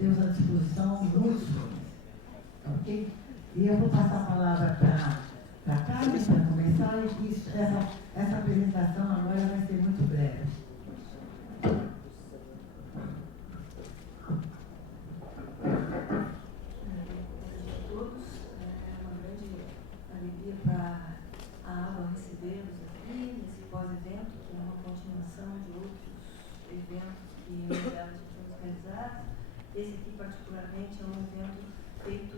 temos à disposição muitos nomes, ok? E eu vou passar a palavra para a Carmen, para começar, e essa apresentação agora vai ser muito breve. Alegria para a ABA recebê-los aqui nesse pós-evento, que é uma continuação de outros eventos que nós já temos realizado. Esse aqui, particularmente, é um evento feito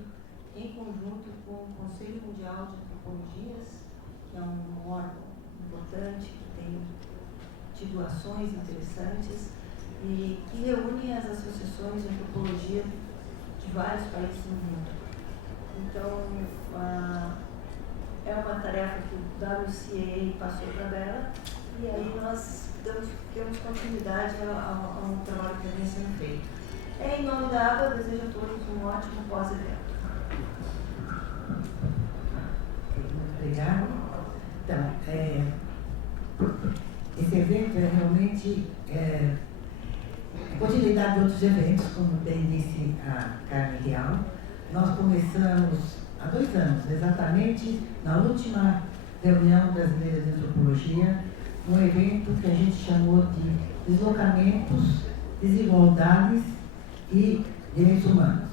em conjunto com o Conselho Mundial de Antropologias, que é um órgão importante, que tem tido ações interessantes e que reúne as associações de antropologia de vários países do mundo. Então, é uma tarefa que o WCA passou para a Bela, e aí nós temos continuidade a um trabalho que vem sendo feito. Em nome da ABA, desejo a todos um ótimo pós-evento. Muito obrigada. Então, esse evento é realmente continuidade de outros eventos, como bem disse a Carmen Real. Nós começamos há 2 anos, exatamente na última reunião brasileira de antropologia, um evento que a gente chamou de Deslocamentos, Desigualdades e Direitos Humanos.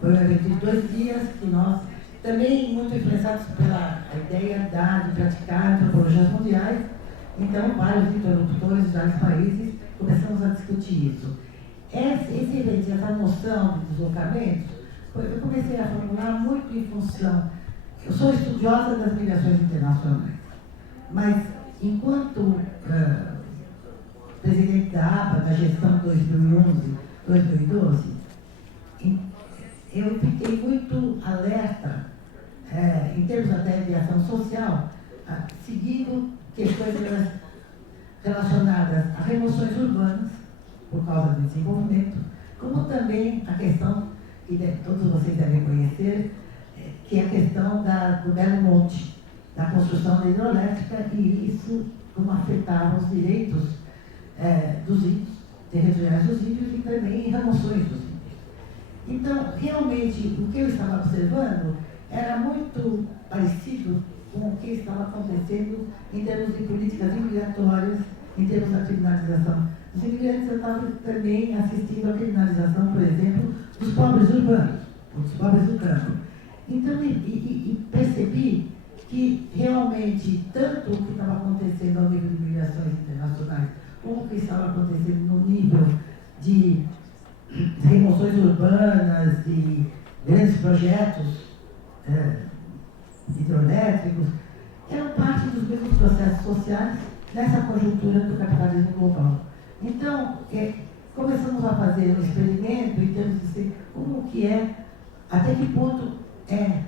Foi um evento de 2 dias que nós, também muito influenciados pela ideia de praticar antropologias mundiais, então vários interlocutores de vários países começamos a discutir isso. Esse evento, essa noção de deslocamentos, eu comecei a formular muito em função. Eu sou estudiosa das migrações internacionais, mas enquanto presidente da ABA, da gestão 2011-2012, eu fiquei muito alerta, em termos até de ação social, seguindo questões relacionadas a remoções urbanas, por causa do desenvolvimento, como também a questão que todos vocês devem conhecer, que é a questão do Belo Monte, da construção da hidrelétrica, e isso como afetava os direitos dos índios, territoriais dos índios e também remoções dos índios. Então, realmente, o que eu estava observando era muito parecido com o que estava acontecendo em termos de políticas imigratórias, em termos da criminalização dos imigrantes. Eu estava também assistindo à criminalização, por exemplo, dos pobres urbanos, dos pobres do campo. Então, percebi que realmente, tanto o que estava acontecendo ao nível de migrações internacionais, como o que estava acontecendo no nível de remoções urbanas, de grandes projetos hidroelétricos, eram parte dos mesmos processos sociais nessa conjuntura do capitalismo global. Então, começamos a fazer um experimento em termos de ser como que é, até que ponto é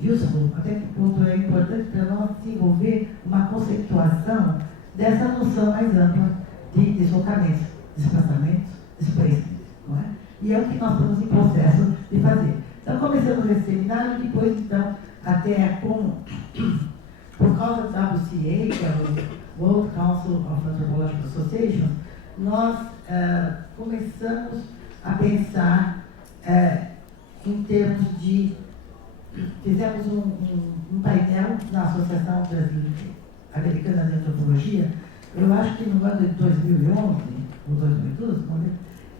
useful, até que ponto é importante para nós desenvolver uma conceituação dessa noção mais ampla de deslocamentos, desplaçamentos, displacement, não é? E é o que nós estamos em processo de fazer. Então, começamos esse seminário, depois, então, até por causa do WCA, que é o World Council of Anthropological Associations, nós começamos a pensar em termos de... Fizemos um painel na Associação Americana de Antropologia, eu acho que no ano de 2011 ou 2012,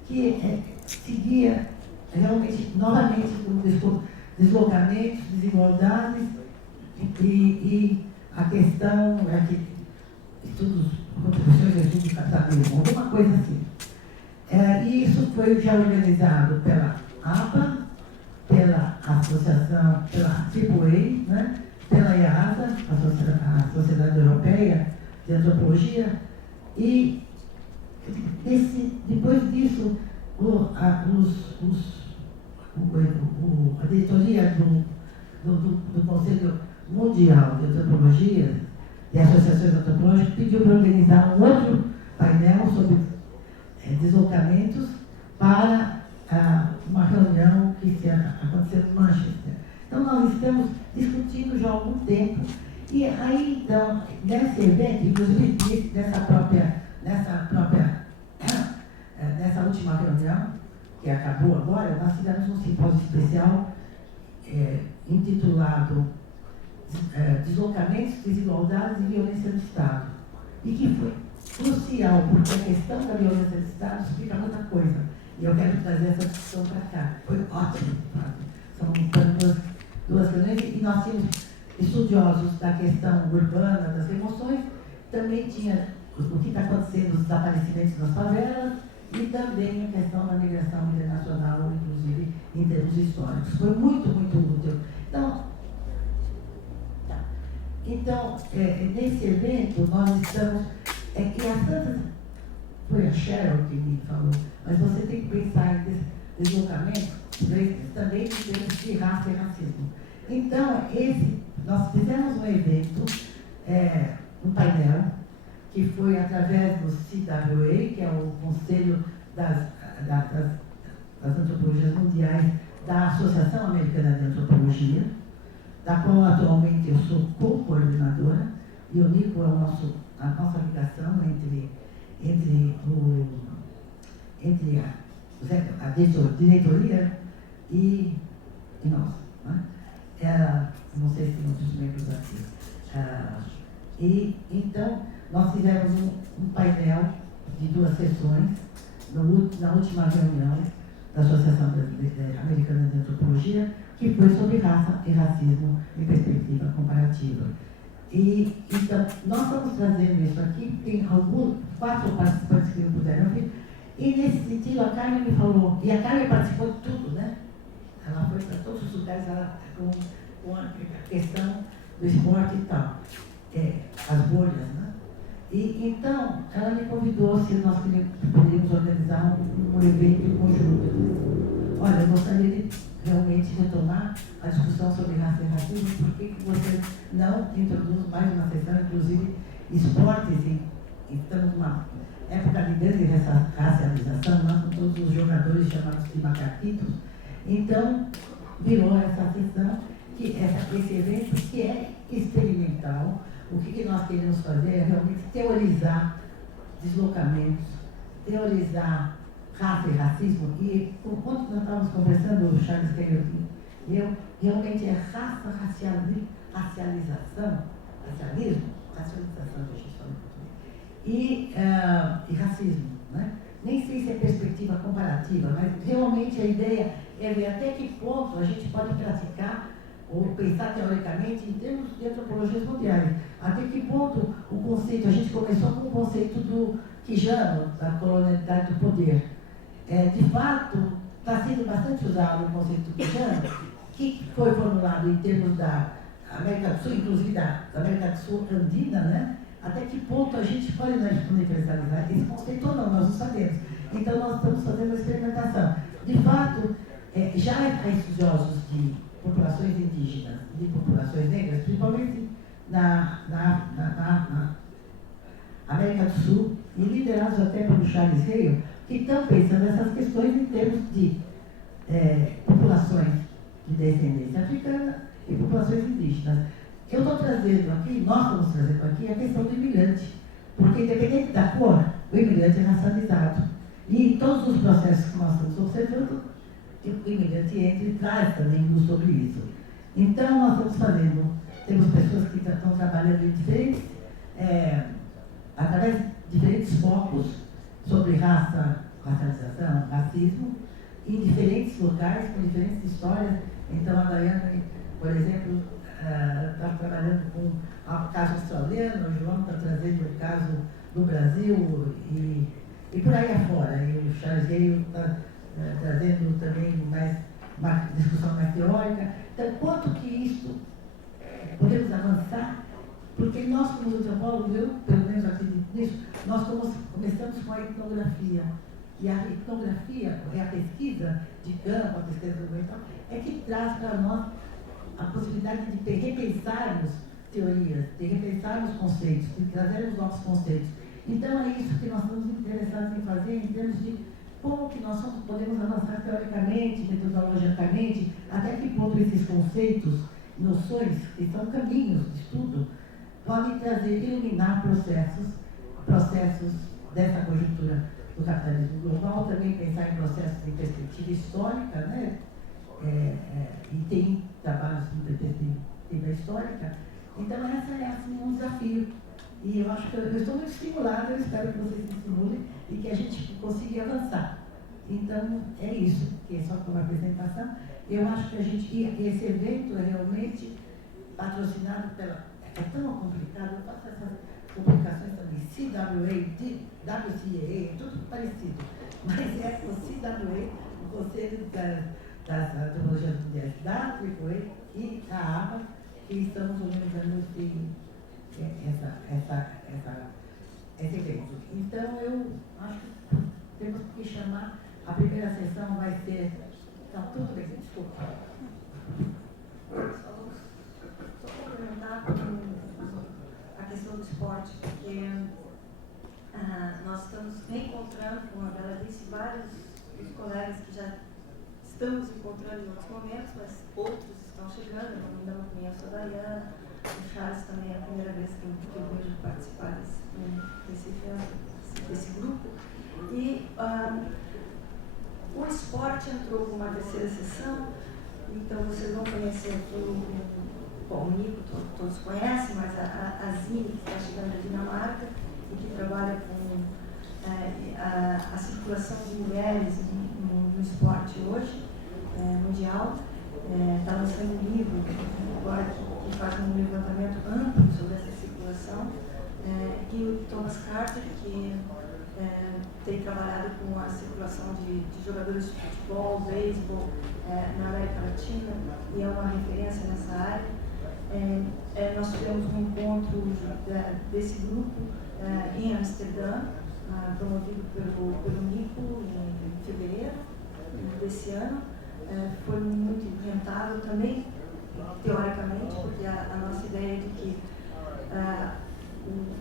que seguia realmente, novamente, com deslocamentos, desigualdades e a questão que estudos, contribuições ao estudo do capitalismo, alguma coisa assim. E isso foi já organizado pela APA, pela Associação, pela AAA, né? Pela IASA, a Sociedade Europeia de Antropologia, e depois disso, a diretoria do Conselho Mundial de Antropologia, de Associações Antropológicas, pediu para organizar um outro painel sobre deslocamentos para uma reunião que aconteceu em Manchester. Então, nós estamos discutindo já há algum tempo, e aí, então, nesse evento, inclusive nessa última reunião, que acabou agora, nós fizemos um simpósio especial intitulado Deslocamentos, Desigualdades e Violência do Estado. E que foi crucial, porque a questão da violência do Estado explica muita coisa. E eu quero trazer essa discussão para cá. Foi ótimo. São duas reuniões e nós tínhamos estudiosos da questão urbana, das emoções, também tinha o que está acontecendo, os desaparecimentos das favelas e também a questão da migração internacional, inclusive em termos históricos. Foi muito, muito útil. Então, nesse evento, nós estamos... que as tantas... Foi a Cheryl que me falou, mas você tem que pensar em deslocamento também em termos de raça e racismo. Então, nós fizemos um evento, um painel, que foi através do CUNY, que é o Conselho das Antropologias Mundiais da Associação Americana de Antropologia, da qual atualmente eu sou co-coordenadora, e o Nico é a nossa ligação entre a diretoria e nós. Né? Não sei se tem outros membros aqui. Então, nós fizemos um painel de 2 sessões na última reunião da Associação Americana de Antropologia, que foi sobre raça e racismo em perspectiva comparativa. Então, nós estamos trazendo isso aqui, tem 4 participantes que não puderam vir, e nesse sentido a Carmen me falou, e a Carmen participou de tudo, né? Ela foi para todos os lugares com a questão do esporte e tal, as bolhas, né? E então, ela me convidou se nós poderíamos organizar um evento conjunto. Olha, eu gostaria de realmente retomar a discussão sobre raça e racismo, por que você não introduz mais uma sessão, inclusive esportes, e estamos numa época de grande racialização, nós com todos os jogadores chamados de macaquitos. Então, virou essa sessão, esse evento que é experimental. O que nós queremos fazer é realmente teorizar deslocamentos, teorizar raça e racismo, e enquanto nós estávamos conversando, o Charles Keller e eu, realmente é raça, racialização, deixa eu falar em português, e racismo, né? Nem sei se é perspectiva comparativa, mas realmente a ideia é ver até que ponto a gente pode praticar ou pensar teoricamente em termos de antropologias mundiais. Até que ponto o conceito, a gente começou com o conceito do Quijano, da colonialidade do poder. De fato, está sendo bastante usado o conceito do Quijano, que foi formulado em termos da América do Sul, inclusive da América do Sul andina, né? Até que ponto a gente pode universalizar esse conceito ou não, nós não sabemos. Então, nós estamos fazendo uma experimentação. De fato, já há estudiosos de populações indígenas e de populações negras, principalmente na América do Sul, e liderados até pelo Charles Hale, que estão pensando nessas questões em termos de populações de descendência africana e populações indígenas. Eu estou trazendo aqui, nós estamos trazendo aqui a questão do imigrante, porque independente da cor, o imigrante é racializado. E em todos os processos que nós estamos observando, o imigrante entra e traz também luz sobre isso. Então, nós estamos fazendo, temos pessoas que estão trabalhando em diferentes, através de diferentes focos sobre raça, racialização, racismo, em diferentes locais, com diferentes histórias. Então, a Diane, por exemplo, está trabalhando com o caso australiano, o João está trazendo o caso do Brasil e por aí afora. E o Charles Hale está trazendo também uma discussão mais teórica. Então, quanto que isso podemos avançar? Porque nós, como antropólogos, eu pelo menos acredito nisso, nós começamos com a etnografia. E a etnografia, a pesquisa de campo, a pesquisa documental, é que traz para nós a possibilidade de repensarmos teorias, de repensarmos conceitos, de trazermos novos conceitos. Então, é isso que nós estamos interessados em fazer em termos de como que nós podemos avançar teoricamente, metodologicamente, até que ponto esses conceitos, noções, que são caminhos de estudo, podem trazer, iluminar processos dessa conjuntura do capitalismo global, também pensar em processos de perspectiva histórica, né? E tem trabalhos de perspectiva histórica. Então, essa é assim, um desafio. E eu acho que eu estou muito estimulada, eu espero que vocês se estimulem e que a gente consiga avançar. Então, é isso, que é só por uma apresentação. Eu acho que esse evento é realmente patrocinado pela... É tão complicado, eu faço essas publicações também, CWA, WCA, tudo parecido. Mas é o CWA, o Conselho das Antropologias Mundiais da AAA e a ABA, que estamos organizando esse evento. Então, eu acho que temos que chamar, a primeira sessão vai ser... Está tudo bem, desculpa. Só complementar com a questão do esporte, porque nós estamos reencontrando, como a Bela disse, vários dos colegas que já estamos encontrando em outros momentos, mas outros estão chegando. Eu ainda não conheço a Diane, o Charles também é a primeira vez que eu vejo participar desse evento, desse grupo. E o esporte entrou com uma terceira sessão, então vocês vão conhecer o Nico, todos conhecem, mas a Zine, que está chegando da Dinamarca e que trabalha com a circulação de mulheres no esporte hoje, mundial, está lançando um livro agora que faz um levantamento amplo sobre essa circulação, e o Thomas Carter, que tem trabalhado com a circulação de jogadores de futebol, beisebol na América Latina, e é uma referência nessa área. Nós tivemos um encontro desse grupo em Amsterdã, promovido pelo Nico em fevereiro desse ano. Foi muito rentável também, teoricamente, porque a nossa ideia é de que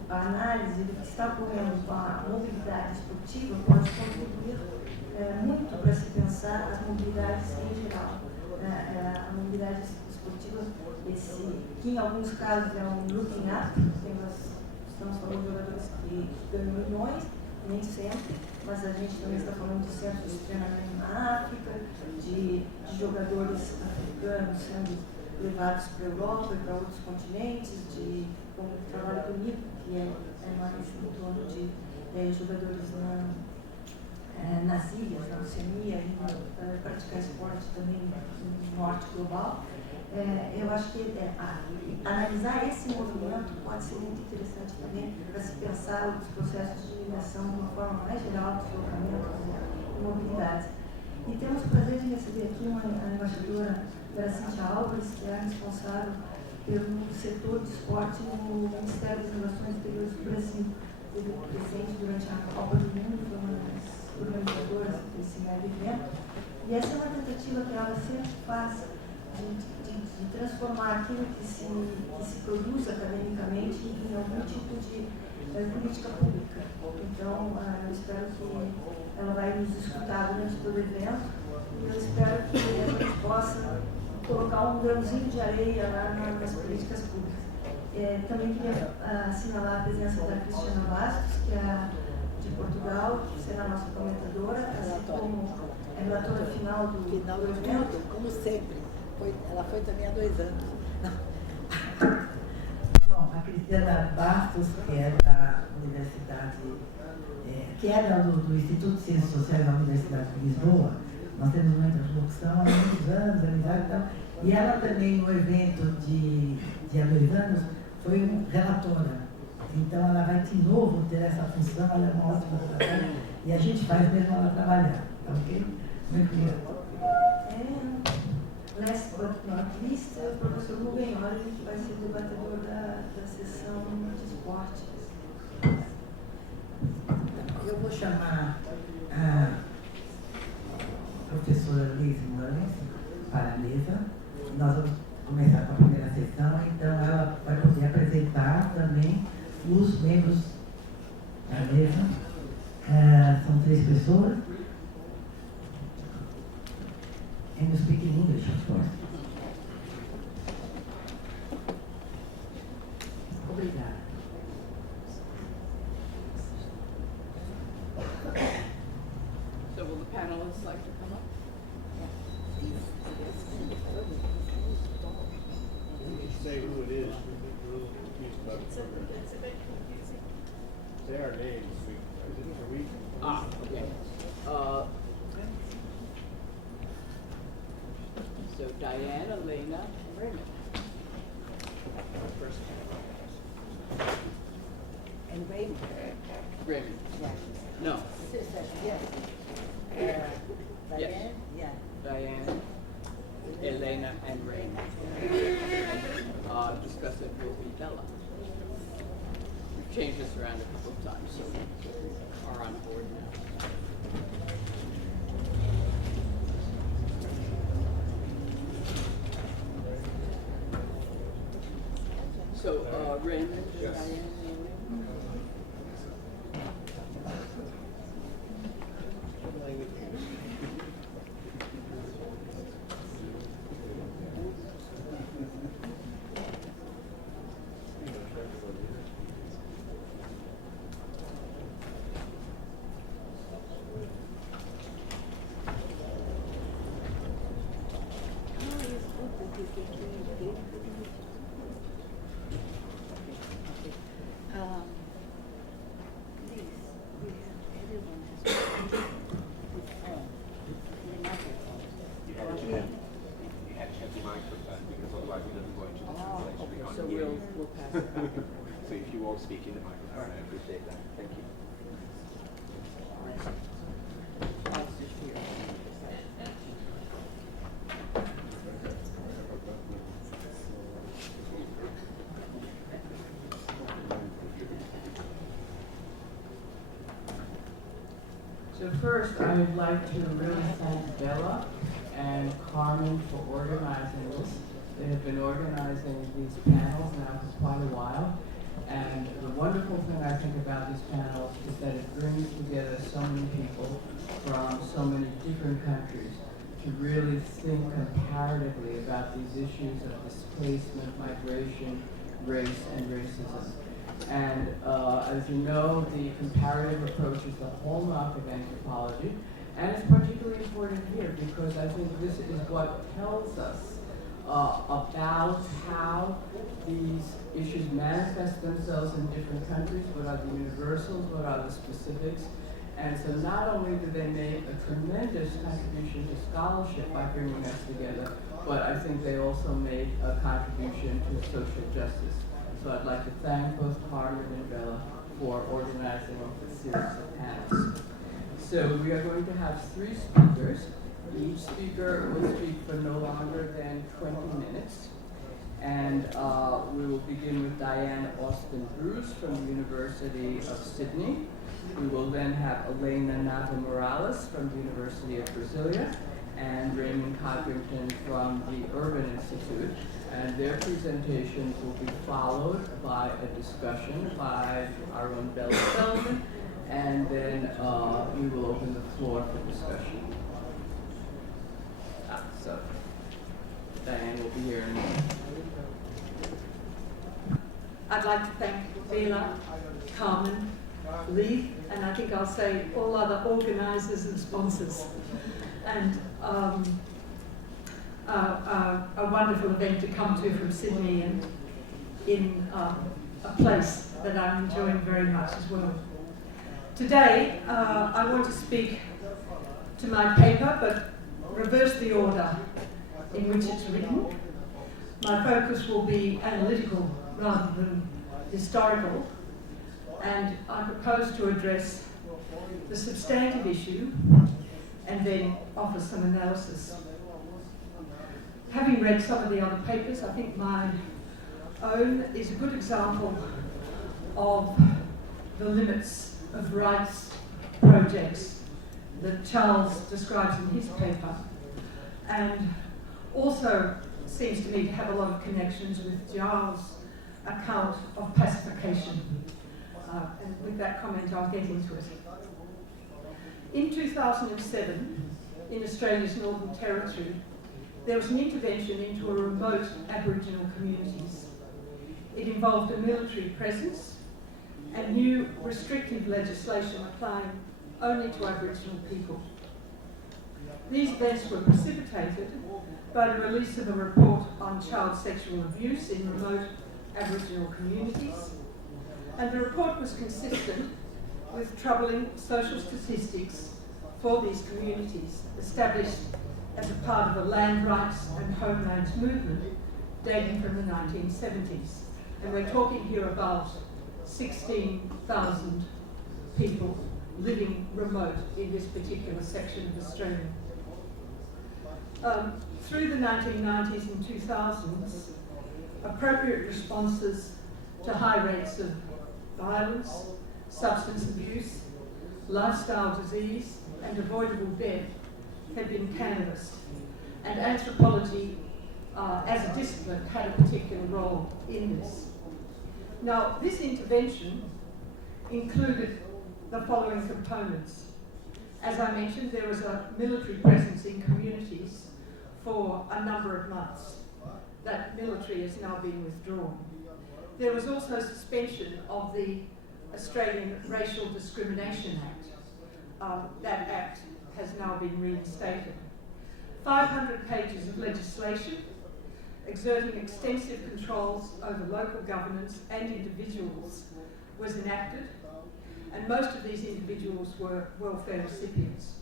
a análise do que está ocorrendo com a mobilidade esportiva pode contribuir muito para se pensar as mobilidades em geral. A mobilidade esportiva, que em alguns casos é um looking up, estamos falando de jogadores que ganham milhões, nem sempre, mas a gente também está falando de centros de treinamento na África, de jogadores africanos sendo levados para a Europa e para outros continentes, como o trabalho do Nico, que é mais em torno de jogadores nas ilhas, na Oceania, e praticar esporte também no norte global. Eu acho que analisar esse movimento pode ser muito interessante também para se pensar os processos de imigração de uma forma mais geral, deslocamentos e mobilidade. E temos o prazer de receber aqui uma embaixadora, Brasilia Alves, que é a responsável pelo setor de esporte no Ministério das Relações Exteriores do Brasil. Ele presente durante a Copa do Mundo, foi uma das organizadoras desse mega evento. E essa é uma tentativa que ela sempre faz de transformar aquilo que se produz academicamente em algum tipo de política pública. Então, eu espero que ela vai nos escutar durante todo o evento e eu espero que a gente possa colocar um grãozinho de areia lá nas políticas públicas. Também queria assinalar a presença da Cristiana Bastos, que é de Portugal, que será a nossa comentadora, assim como a relatora final do evento. Como sempre. Ela foi também há 2 anos. Bom, a Cristiana Bastos, que é da Universidade, que é do Instituto de Ciências Sociais da Universidade de Lisboa, nós temos uma interlocução há muitos anos, amizade e tal, e ela também, no evento de há 2 anos, foi relatora. Então, ela vai de novo ter essa função, ela é uma ótima relatora, e a gente faz mesmo ela trabalhar, tá ok? Muito obrigada. Last but not least, o professor Mullings, que vai ser debatedor da sessão de esportes. Eu vou chamar a professora Leith para a mesa. Nós vamos começar com a primeira sessão, então ela vai poder apresentar também os membros da mesa. São 3 pessoas. And you speak in English, of course. Obrigada. will the panelists like to come up? Say who it is. We're a little confused about the program. It's a bit confusing. Say our names. Are we? Okay. So Diane, Elena, and Raymond. First. And Raymond. Raymond. Yeah. No. Sister, yes. Diane? Yes. Yeah. Diane, Elena, and Raymond. Discussant will be Bela. We've changed this around a couple of times, so we are on board now. So Raymond, Yes. Diane, and Raymond. So we'll pass it back. So if you all speak in the microphone, I appreciate that. Thank you. I'll sit here. So first, I would like to really thank Bela and Carmen for organizing this. They have been organizing these panels now for quite a while. And the wonderful thing I think about these panels is that it brings together so many people from so many different countries to really think comparatively about these issues of displacement, migration, race, and racism. And as you know, the comparative approach is the hallmark of anthropology, and it's particularly important here because I think this is what tells us about how these issues manifest themselves in different countries, what are the universals, what are the specifics. And so not only do they make a tremendous contribution to scholarship by bringing us together, but I think they also make a contribution to social justice. So I'd like to thank both Carmen and Bela for organizing this series of panels. So we are going to have 3 speakers. Each speaker will speak for no longer than 20 minutes. And we will begin with Diane Austin Bruce from the University of Sydney. We will then have Elena Nava Morales from the University of Brasilia and Raymond Codrington from the Urban Institute. And their presentations will be followed by a discussion by our own Bela Feldman, and then we will open the floor for discussion. So Diane will be here in a moment. I'd like to thank Bela, Carmen, Leith, and I think I'll say all other organisers and sponsors. And a wonderful event to come to from Sydney and in a place that I'm enjoying very much as well. Today, I want to speak to my paper, but reverse the order in which it's written. My focus will be analytical rather than historical, and I propose to address the substantive issue and then offer some analysis. Having read some of the other papers, I think my own is a good example of the limits of rights projects that Charles describes in his paper, and also seems to me to have a lot of connections with Giles' account of pacification. And with that comment, I'll get into it. In 2007, in Australia's Northern Territory, there was an intervention into a remote Aboriginal communities. It involved a military presence and new restrictive legislation applying only to Aboriginal people. These events were precipitated by the release of a report on child sexual abuse in remote Aboriginal communities, and the report was consistent with troubling social statistics for these communities established as a part of a land rights and homelands movement dating from the 1970s. And we're talking here about 16,000 people living remote in this particular section of Australia. Through the 1990s and 2000s, appropriate responses to high rates of violence, substance abuse, lifestyle disease, and avoidable death had been canvassed, and anthropology as a discipline had a particular role in this. Now, this intervention included the following components. As I mentioned, there was a military presence in communities for a number of months. That military has now been withdrawn. There was also suspension of the Australian Racial Discrimination Act. That act has now been reinstated. 500 pages of legislation exerting extensive controls over local governments and individuals was enacted, and most of these individuals were welfare recipients.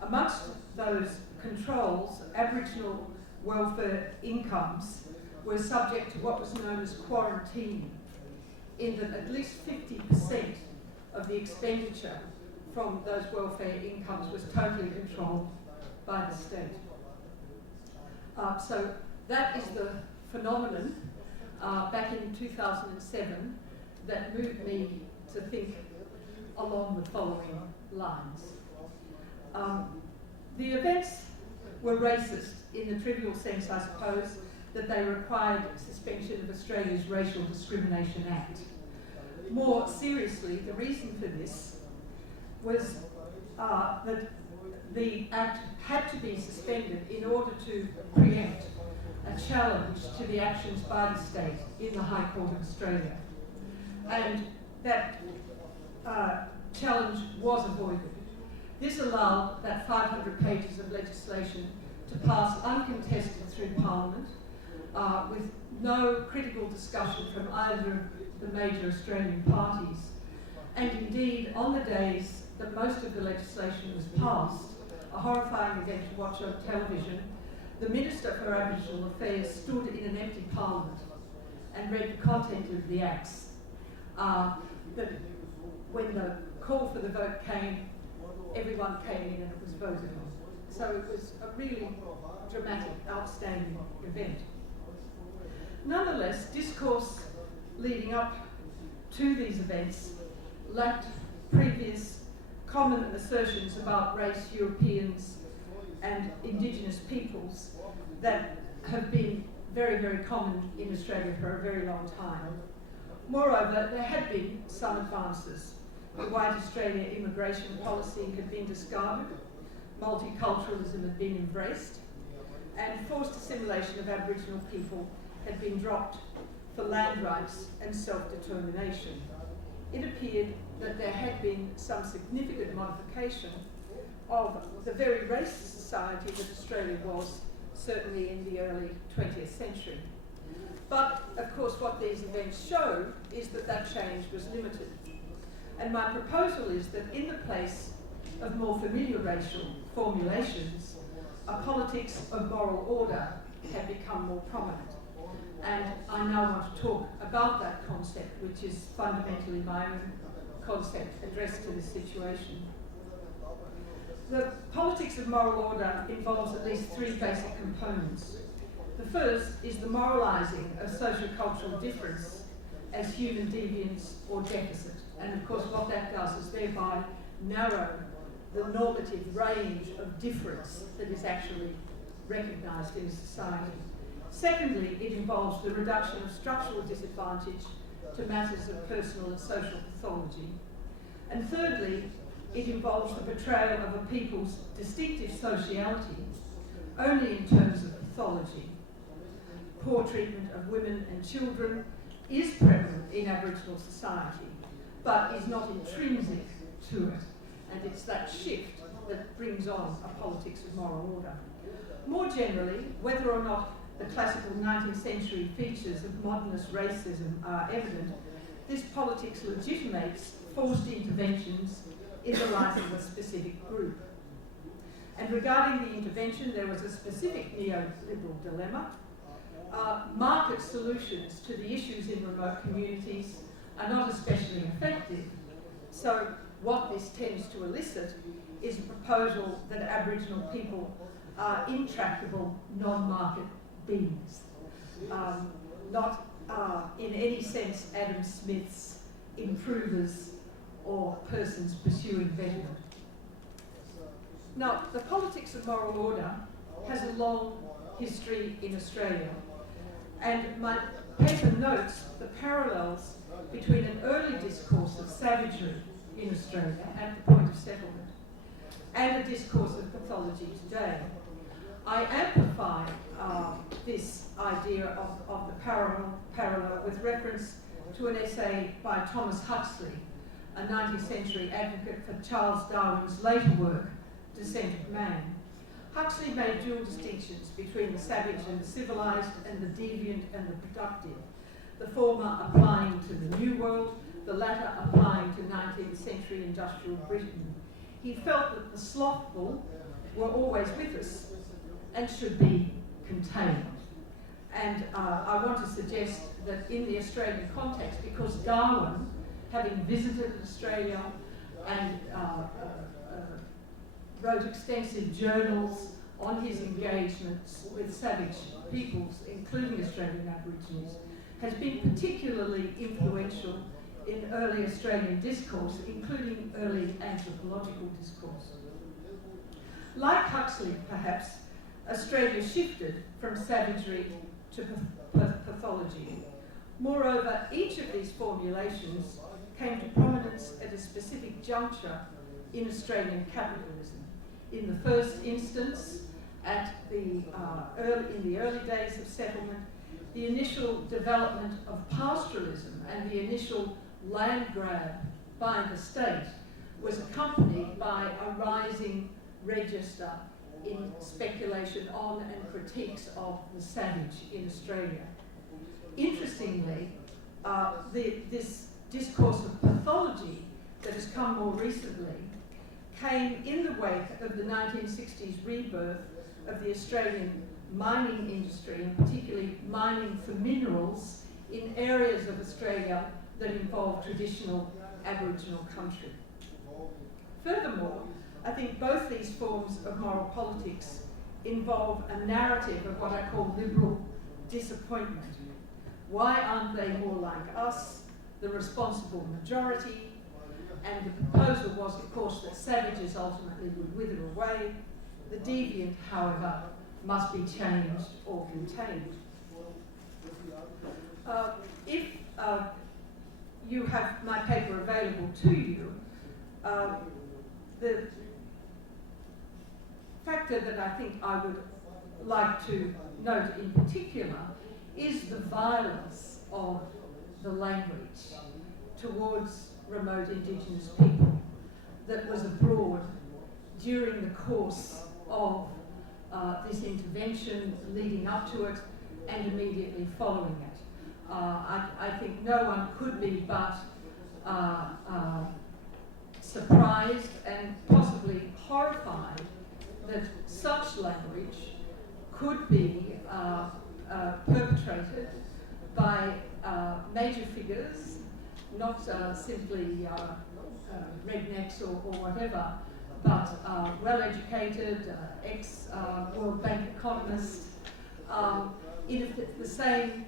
Amongst those controls, Aboriginal welfare incomes were subject to what was known as quarantine, in that at least 50% of the expenditure from those welfare incomes was totally controlled by the state. So that is the phenomenon back in 2007 that moved me to think along the following lines. The events were racist in the trivial sense, I suppose, that they required suspension of Australia's Racial Discrimination Act. More seriously, the reason for this was that the Act had to be suspended in order to preempt a challenge to the actions by the state in the High Court of Australia. And that challenge was avoided. This allowed that 500 pages of legislation to pass uncontested through Parliament with no critical discussion from either of the major Australian parties. And indeed, on the days that most of the legislation was passed, a horrifying event to watch on television, the Minister for Aboriginal Affairs stood in an empty Parliament and read the content of the acts. That when the call for the vote came, everyone came in and it was voted on. So it was a really dramatic, outstanding event. Nonetheless, discourse leading up to these events lacked previous common assertions about race, Europeans, and Indigenous peoples that have been very, very common in Australia for a very long time. Moreover, there had been some advances. The White Australia immigration policy had been discarded, multiculturalism had been embraced, and forced assimilation of Aboriginal people had been dropped for land rights and self-determination. It appeared that there had been some significant modification of the very racist society that Australia was, certainly in the early 20th century. But, of course, what these events show is that that change was limited. And my proposal is that in the place of more familiar racial formulations, a politics of moral order had become more prominent. And I now want to talk about that concept, which is fundamentally my own concept addressed to this situation. The politics of moral order involves at least three basic components. The first is the moralising of socio-cultural difference as human deviance or deficit. And of course what that does is thereby narrow the normative range of difference that is actually recognised in society. Secondly, it involves the reduction of structural disadvantage to matters of personal and social pathology. And thirdly, it involves the portrayal of a people's distinctive sociality only in terms of pathology. Poor treatment of women and children is prevalent in Aboriginal society, but is not intrinsic to it. And it's that shift that brings on a politics of moral order. More generally, whether or not the classical 19th century features of modernist racism are evident, this politics legitimates forced interventions in the life of a specific group. And regarding the intervention, there was a specific neoliberal dilemma. Market solutions to the issues in remote communities are not especially effective. So what this tends to elicit is a proposal that Aboriginal people are intractable, non-market beings. Not in any sense Adam Smith's improvers or persons pursuing betterment. Now, the politics of moral order has a long history in Australia, and my paper notes the parallels between an early discourse of savagery in Australia at the point of settlement and a discourse of pathology today. I amplify this idea of the parallel with reference to an essay by Thomas Huxley, a 19th century advocate for Charles Darwin's later work, Descent of Man. Huxley made dual distinctions between the savage and the civilized, and the deviant and the productive, the former applying to the New World, the latter applying to 19th century industrial Britain. He felt that the slothful were always with us and should be contained. And I want to suggest that in the Australian context, because Darwin, having visited Australia and wrote extensive journals on his engagements with savage peoples, including Australian Aborigines, has been particularly influential in early Australian discourse, including early anthropological discourse. Like Huxley, perhaps, Australia shifted from savagery to pathology. Moreover, each of these formulations came to prominence at a specific juncture in Australian capitalism. In the first instance, in the early days of settlement, the initial development of pastoralism and the initial land grab by the state was accompanied by a rising register in speculation on and critiques of the savage in Australia. Interestingly, this discourse of pathology that has come more recently came in the wake of the 1960s rebirth of the Australian mining industry, and particularly mining for minerals in areas of Australia that involve traditional Aboriginal country. Furthermore, I think both these forms of moral politics involve a narrative of what I call liberal disappointment. Why aren't they more like us, the responsible majority? And the proposal was, of course, that savages ultimately would wither away. The deviant, however, must be changed or contained. If you have my paper available to you, the factor that I think I would like to note in particular is the violence of the language towards remote Indigenous people that was abroad during the course of this intervention, leading up to it and immediately following it. I think no one could be but surprised and possibly horrified that such language could be perpetrated by major figures, not simply rednecks or whatever, but well-educated, ex-World Bank economists, the same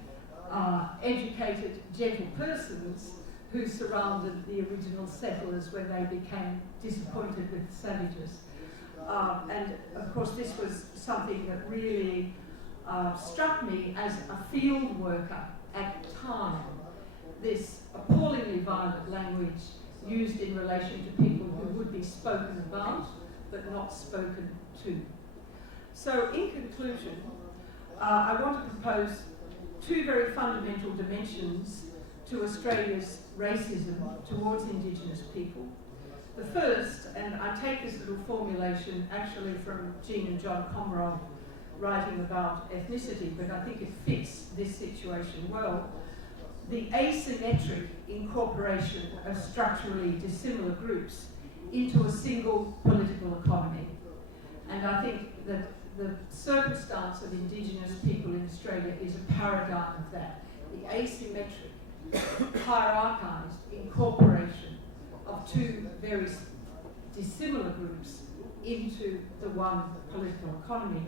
educated, gentle persons who surrounded the original settlers when they became disappointed with the savages. And of course this was something that really struck me as a field worker at the time. This appallingly violent language used in relation to people who would be spoken about but not spoken to. So in conclusion, I want to propose two very fundamental dimensions to Australia's racism towards Indigenous people. The first, and I take this little formulation actually from Jean and John Comerell writing about ethnicity, but I think it fits this situation well. The asymmetric incorporation of structurally dissimilar groups into a single political economy. And I think that the circumstance of Indigenous people in Australia is a paradigm of that. The asymmetric, hierarchised incorporation of two very dissimilar groups into the one political economy.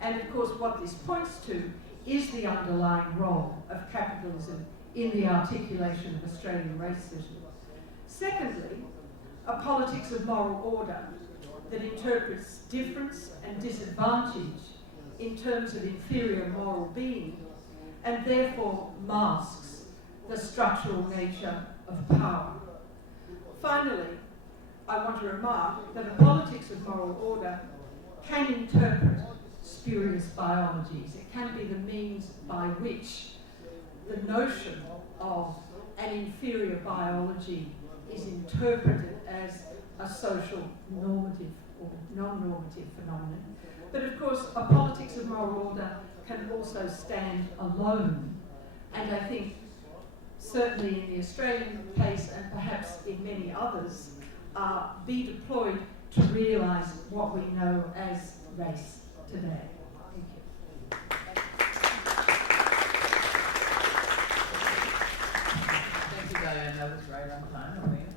And of course what this points to is the underlying role of capitalism in the articulation of Australian racism. Secondly, a politics of moral order that interprets difference and disadvantage in terms of inferior moral being and therefore masks the structural nature of power. Finally, I want to remark that a politics of moral order can interpret spurious biologies. It can be the means by which the notion of an inferior biology is interpreted as a social normative or non-normative phenomenon. But of course, a politics of moral order can also stand alone. And I think certainly in the Australian case and perhaps in many others, be deployed to realise what we know as race today. Thank you. Thank you, Diane. That was right on time, Elena.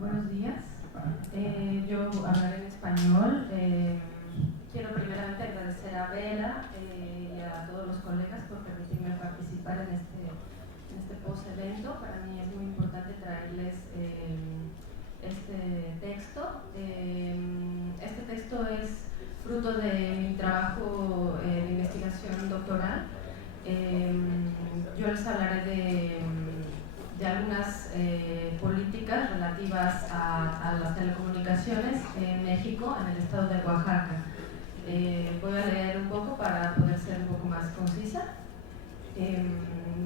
Buenos días. Yo hablaré en español. Quiero primeramente agradecer a Bela y a todos los colegas por permitirme participar en este post-evento. Para mí es muy importante traerles este texto. Este texto es fruto de mi trabajo de investigación doctoral. Yo les hablaré de algunas políticas relativas a las telecomunicaciones en México, en el estado de Oaxaca. Voy a leer un poco para poder ser un poco más concisa.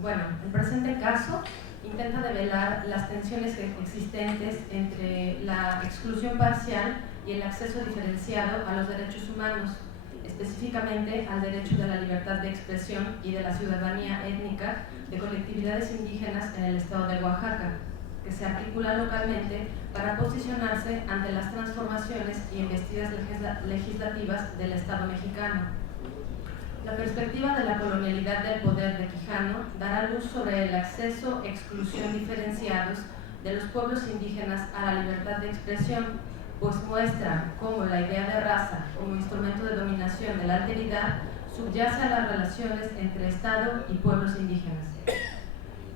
Bueno, el presente caso intenta develar las tensiones existentes entre la exclusión parcial y el acceso diferenciado a los derechos humanos, específicamente al derecho de la libertad de expresión y de la ciudadanía étnica de colectividades indígenas en el estado de Oaxaca, que se articula localmente para posicionarse ante las transformaciones y embestidas legislativas del Estado mexicano. La perspectiva de la colonialidad del poder de Quijano dará luz sobre el acceso e exclusión diferenciados de los pueblos indígenas a la libertad de expresión, pues muestra cómo la idea de raza como instrumento de dominación de la alteridad subyace a las relaciones entre Estado y pueblos indígenas.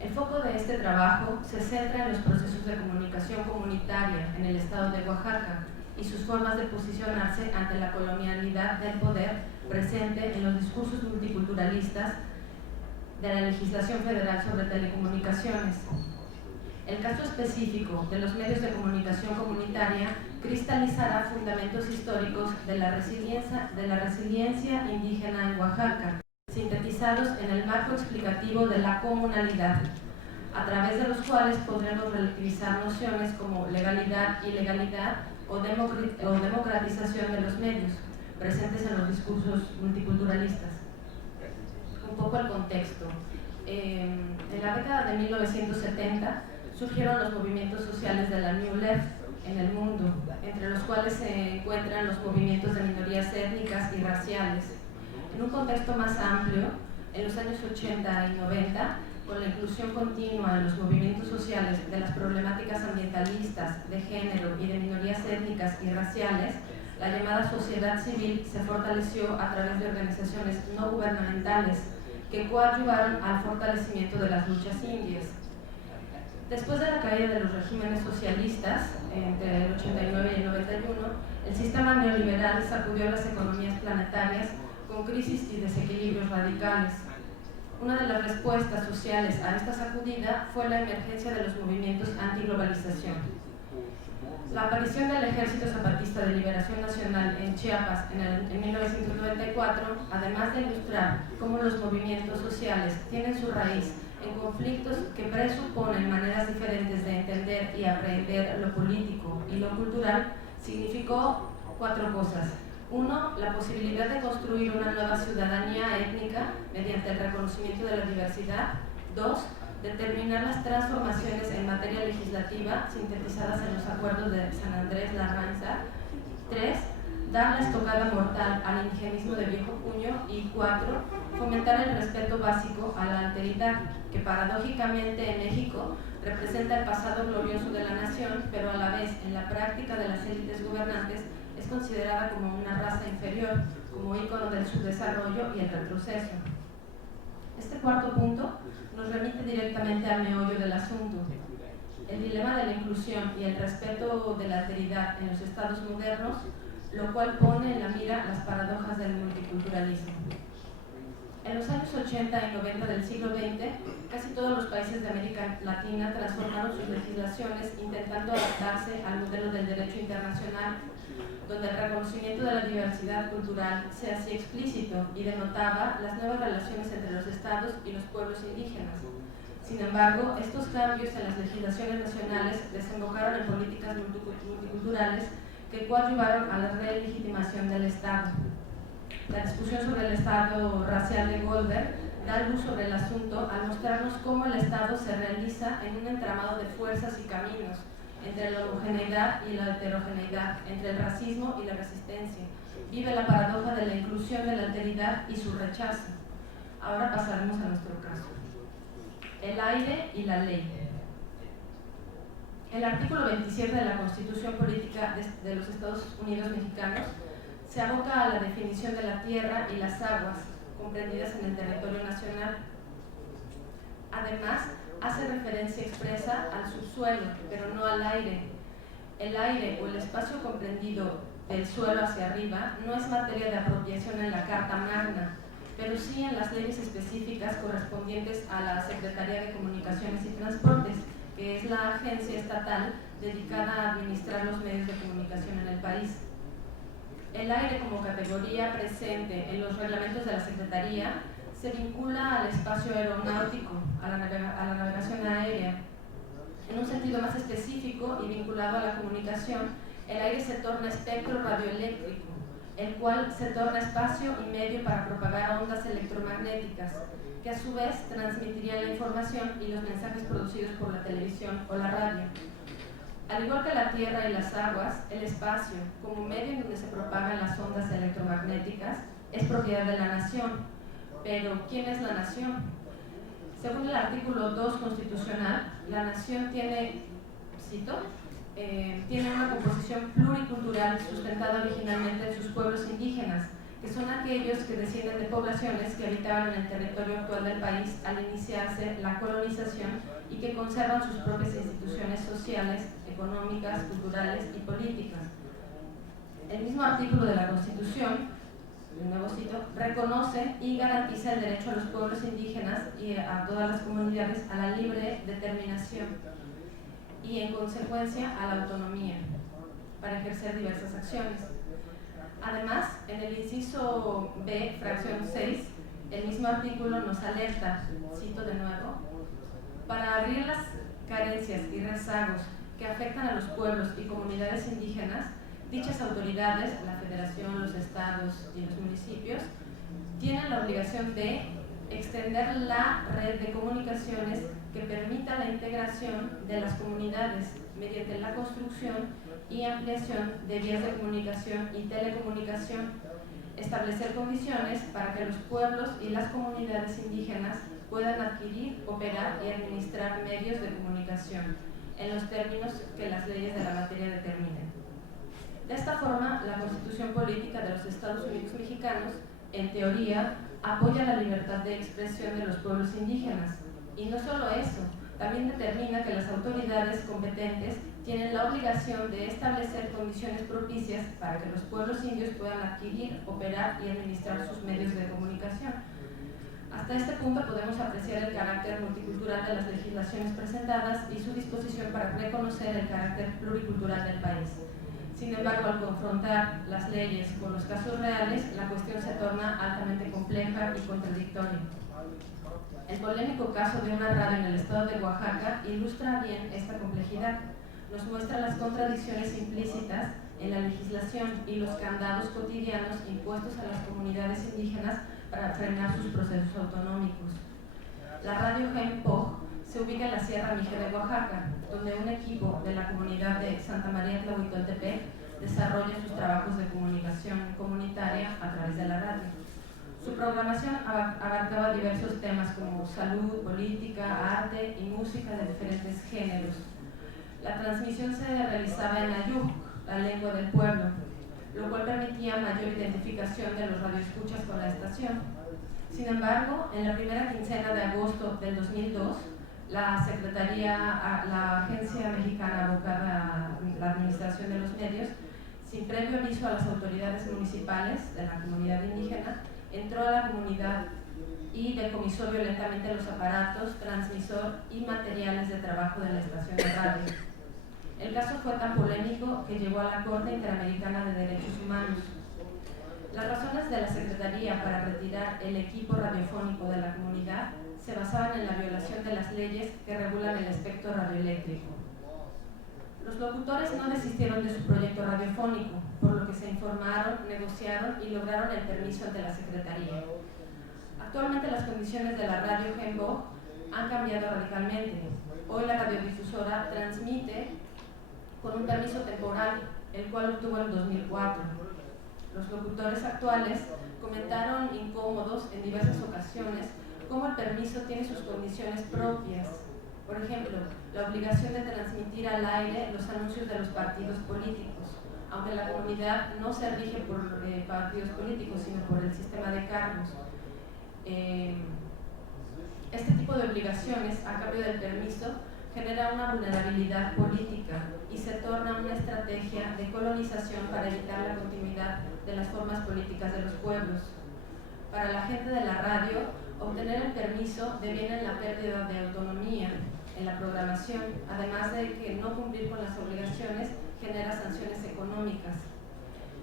El foco de este trabajo se centra en los procesos de comunicación comunitaria en el estado de Oaxaca y sus formas de posicionarse ante la colonialidad del poder presente en los discursos multiculturalistas de la legislación federal sobre telecomunicaciones. El caso específico de los medios de comunicación comunitaria cristalizará fundamentos históricos de la resiliencia indígena en Oaxaca, sintetizados en el marco explicativo de la comunalidad, a través de los cuales podremos relativizar nociones como legalidad, ilegalidad o democratización de los medios, presentes en los discursos multiculturalistas. Un poco el contexto. En la década de 1970 surgieron los movimientos sociales de la New Left en el mundo, entre los cuales se encuentran los movimientos de minorías étnicas y raciales. En un contexto más amplio, en los años 80 y 90, con la inclusión continua en los movimientos sociales de las problemáticas ambientalistas, de género y de minorías étnicas y raciales, la llamada sociedad civil se fortaleció a través de organizaciones no gubernamentales que coadyuvaron al fortalecimiento de las luchas indias. Después de la caída de los regímenes socialistas, entre el 89 y el 91, el sistema neoliberal sacudió las economías planetarias con crisis y desequilibrios radicales. Una de las respuestas sociales a esta sacudida fue la emergencia de los movimientos antiglobalización. La aparición del Ejército Zapatista de Liberación Nacional en Chiapas en 1994, además de ilustrar cómo los movimientos sociales tienen su raíz en conflictos que presuponen maneras diferentes de entender y aprender lo político y lo cultural, significó 4 cosas. 1. La posibilidad de construir una nueva ciudadanía étnica mediante el reconocimiento de la diversidad. 2. Determinar las transformaciones en materia legislativa sintetizadas en los acuerdos de San Andrés Larrainza. 3. Dar la estocada mortal al indigenismo de viejo cuño. Y 4. Fomentar el respeto básico a la alteridad, que paradójicamente en México representa el pasado glorioso de la nación, pero a la vez en la práctica de las élites gobernantes es considerada como una raza inferior, como ícono del subdesarrollo y el retroceso. Este 4º punto nos remite directamente al meollo del asunto, el dilema de la inclusión y el respeto de la alteridad en los estados modernos, lo cual pone en la mira las paradojas del multiculturalismo. En los años 80 y 90 del siglo XX, casi todos los países de América Latina transformaron sus legislaciones intentando adaptarse al modelo del derecho internacional, donde el reconocimiento de la diversidad cultural se hacía explícito y denotaba las nuevas relaciones entre los estados y los pueblos indígenas. Sin embargo, estos cambios en las legislaciones nacionales desembocaron en políticas multiculturales que coadyuvaron a la relegitimación del Estado. La discusión sobre el Estado racial de Goldberg da luz sobre el asunto al mostrarnos cómo el Estado se realiza en un entramado de fuerzas y caminos, entre la homogeneidad y la heterogeneidad, entre el racismo y la resistencia. Vive la paradoja de la inclusión de la alteridad y su rechazo. Ahora pasaremos a nuestro caso. El aire y la ley. El artículo 27 de la Constitución Política de los Estados Unidos Mexicanos se aboca a la definición de la tierra y las aguas comprendidas en el territorio nacional. Además, hace referencia expresa al subsuelo, pero no al aire. El aire o el espacio comprendido del suelo hacia arriba no es materia de apropiación en la Carta Magna, pero sí en las leyes específicas correspondientes a la Secretaría de Comunicaciones y Transportes, que es la agencia estatal dedicada a administrar los medios de comunicación en el país. El aire como categoría presente en los reglamentos de la Secretaría se vincula al espacio aeronáutico, a la navegación aérea. En un sentido más específico y vinculado a la comunicación, el aire se torna espectro radioeléctrico, el cual se torna espacio y medio para propagar ondas electromagnéticas, que a su vez transmitirían la información y los mensajes producidos por la televisión o la radio. Al igual que la tierra y las aguas, el espacio, como medio en donde se propagan las ondas electromagnéticas, es propiedad de la nación. Pero, ¿quién es la nación? Según el artículo 2 constitucional, la nación tiene, cito, tiene una composición pluricultural sustentada originalmente en sus pueblos indígenas, que son aquellos que descienden de poblaciones que habitaban en el territorio actual del país al iniciarse la colonización y que conservan sus propias instituciones sociales, económicas, culturales y políticas. El mismo artículo de la Constitución, de nuevo cito, reconoce y garantiza el derecho a los pueblos indígenas y a todas las comunidades a la libre determinación y, en consecuencia, a la autonomía para ejercer diversas acciones. Además, en el inciso B, fracción 6, el mismo artículo nos alerta, cito de nuevo, para abrir las carencias y rezagos que afectan a los pueblos y comunidades indígenas, dichas autoridades, la Federación, los estados y los municipios, tienen la obligación de extender la red de comunicaciones que permita la integración de las comunidades mediante la construcción y ampliación de vías de comunicación y telecomunicación, establecer condiciones para que los pueblos y las comunidades indígenas puedan adquirir, operar y administrar medios de comunicación en los términos que las leyes de la materia determinen. De esta forma, la Constitución Política de los Estados Unidos Mexicanos, en teoría, apoya la libertad de expresión de los pueblos indígenas. Y no solo eso, también determina que las autoridades competentes tienen la obligación de establecer condiciones propicias para que los pueblos indios puedan adquirir, operar y administrar sus medios de comunicación. Hasta este punto podemos apreciar el carácter multicultural de las legislaciones presentadas y su disposición para reconocer el carácter pluricultural del país. Sin embargo, al confrontar las leyes con los casos reales, la cuestión se torna altamente compleja y contradictoria. El polémico caso de una radio en el estado de Oaxaca ilustra bien esta complejidad. Nos muestra las contradicciones implícitas en la legislación y los candados cotidianos impuestos a las comunidades indígenas para frenar sus procesos autonómicos. La radio Jaime se ubica en la Sierra Mije de Oaxaca, donde un equipo de la comunidad de Santa María Tlahuitoltepec desarrolla sus trabajos de comunicación comunitaria a través de la radio. Su programación abarcaba diversos temas como salud, política, arte y música de diferentes géneros. La transmisión se realizaba en Ayuk, la lengua del pueblo, lo cual permitía mayor identificación de los radioescuchas con la estación. Sin embargo, en la primera quincena de agosto del 2002, la Agencia Mexicana abocada a la Administración de los Medios, sin previo aviso a las autoridades municipales de la comunidad indígena, entró a la comunidad y decomisó violentamente los aparatos, transmisor y materiales de trabajo de la estación de radio. El caso fue tan polémico que llegó a la Corte Interamericana de Derechos Humanos. Las razones de la Secretaría para retirar el equipo radiofónico de la comunidad se basaban en la violación de las leyes que regulan el espectro radioeléctrico. Los locutores no desistieron de su proyecto radiofónico, por lo que se informaron, negociaron y lograron el permiso ante la Secretaría. Actualmente las condiciones de la radio Gembo han cambiado radicalmente. Hoy la radiodifusora transmite con un permiso temporal, el cual obtuvo en 2004. Los locutores actuales comentaron incómodos en diversas ocasiones cómo el permiso tiene sus condiciones propias. Por ejemplo, la obligación de transmitir al aire los anuncios de los partidos políticos, aunque la comunidad no se rige por partidos políticos, sino por el sistema de cargos. Este tipo de obligaciones, a cambio del permiso, genera una vulnerabilidad política y se torna una estrategia de colonización para evitar la continuidad de las formas políticas de los pueblos. Para la gente de la radio, obtener el permiso deviene en la pérdida de autonomía en la programación, además de que no cumplir con las obligaciones genera sanciones económicas.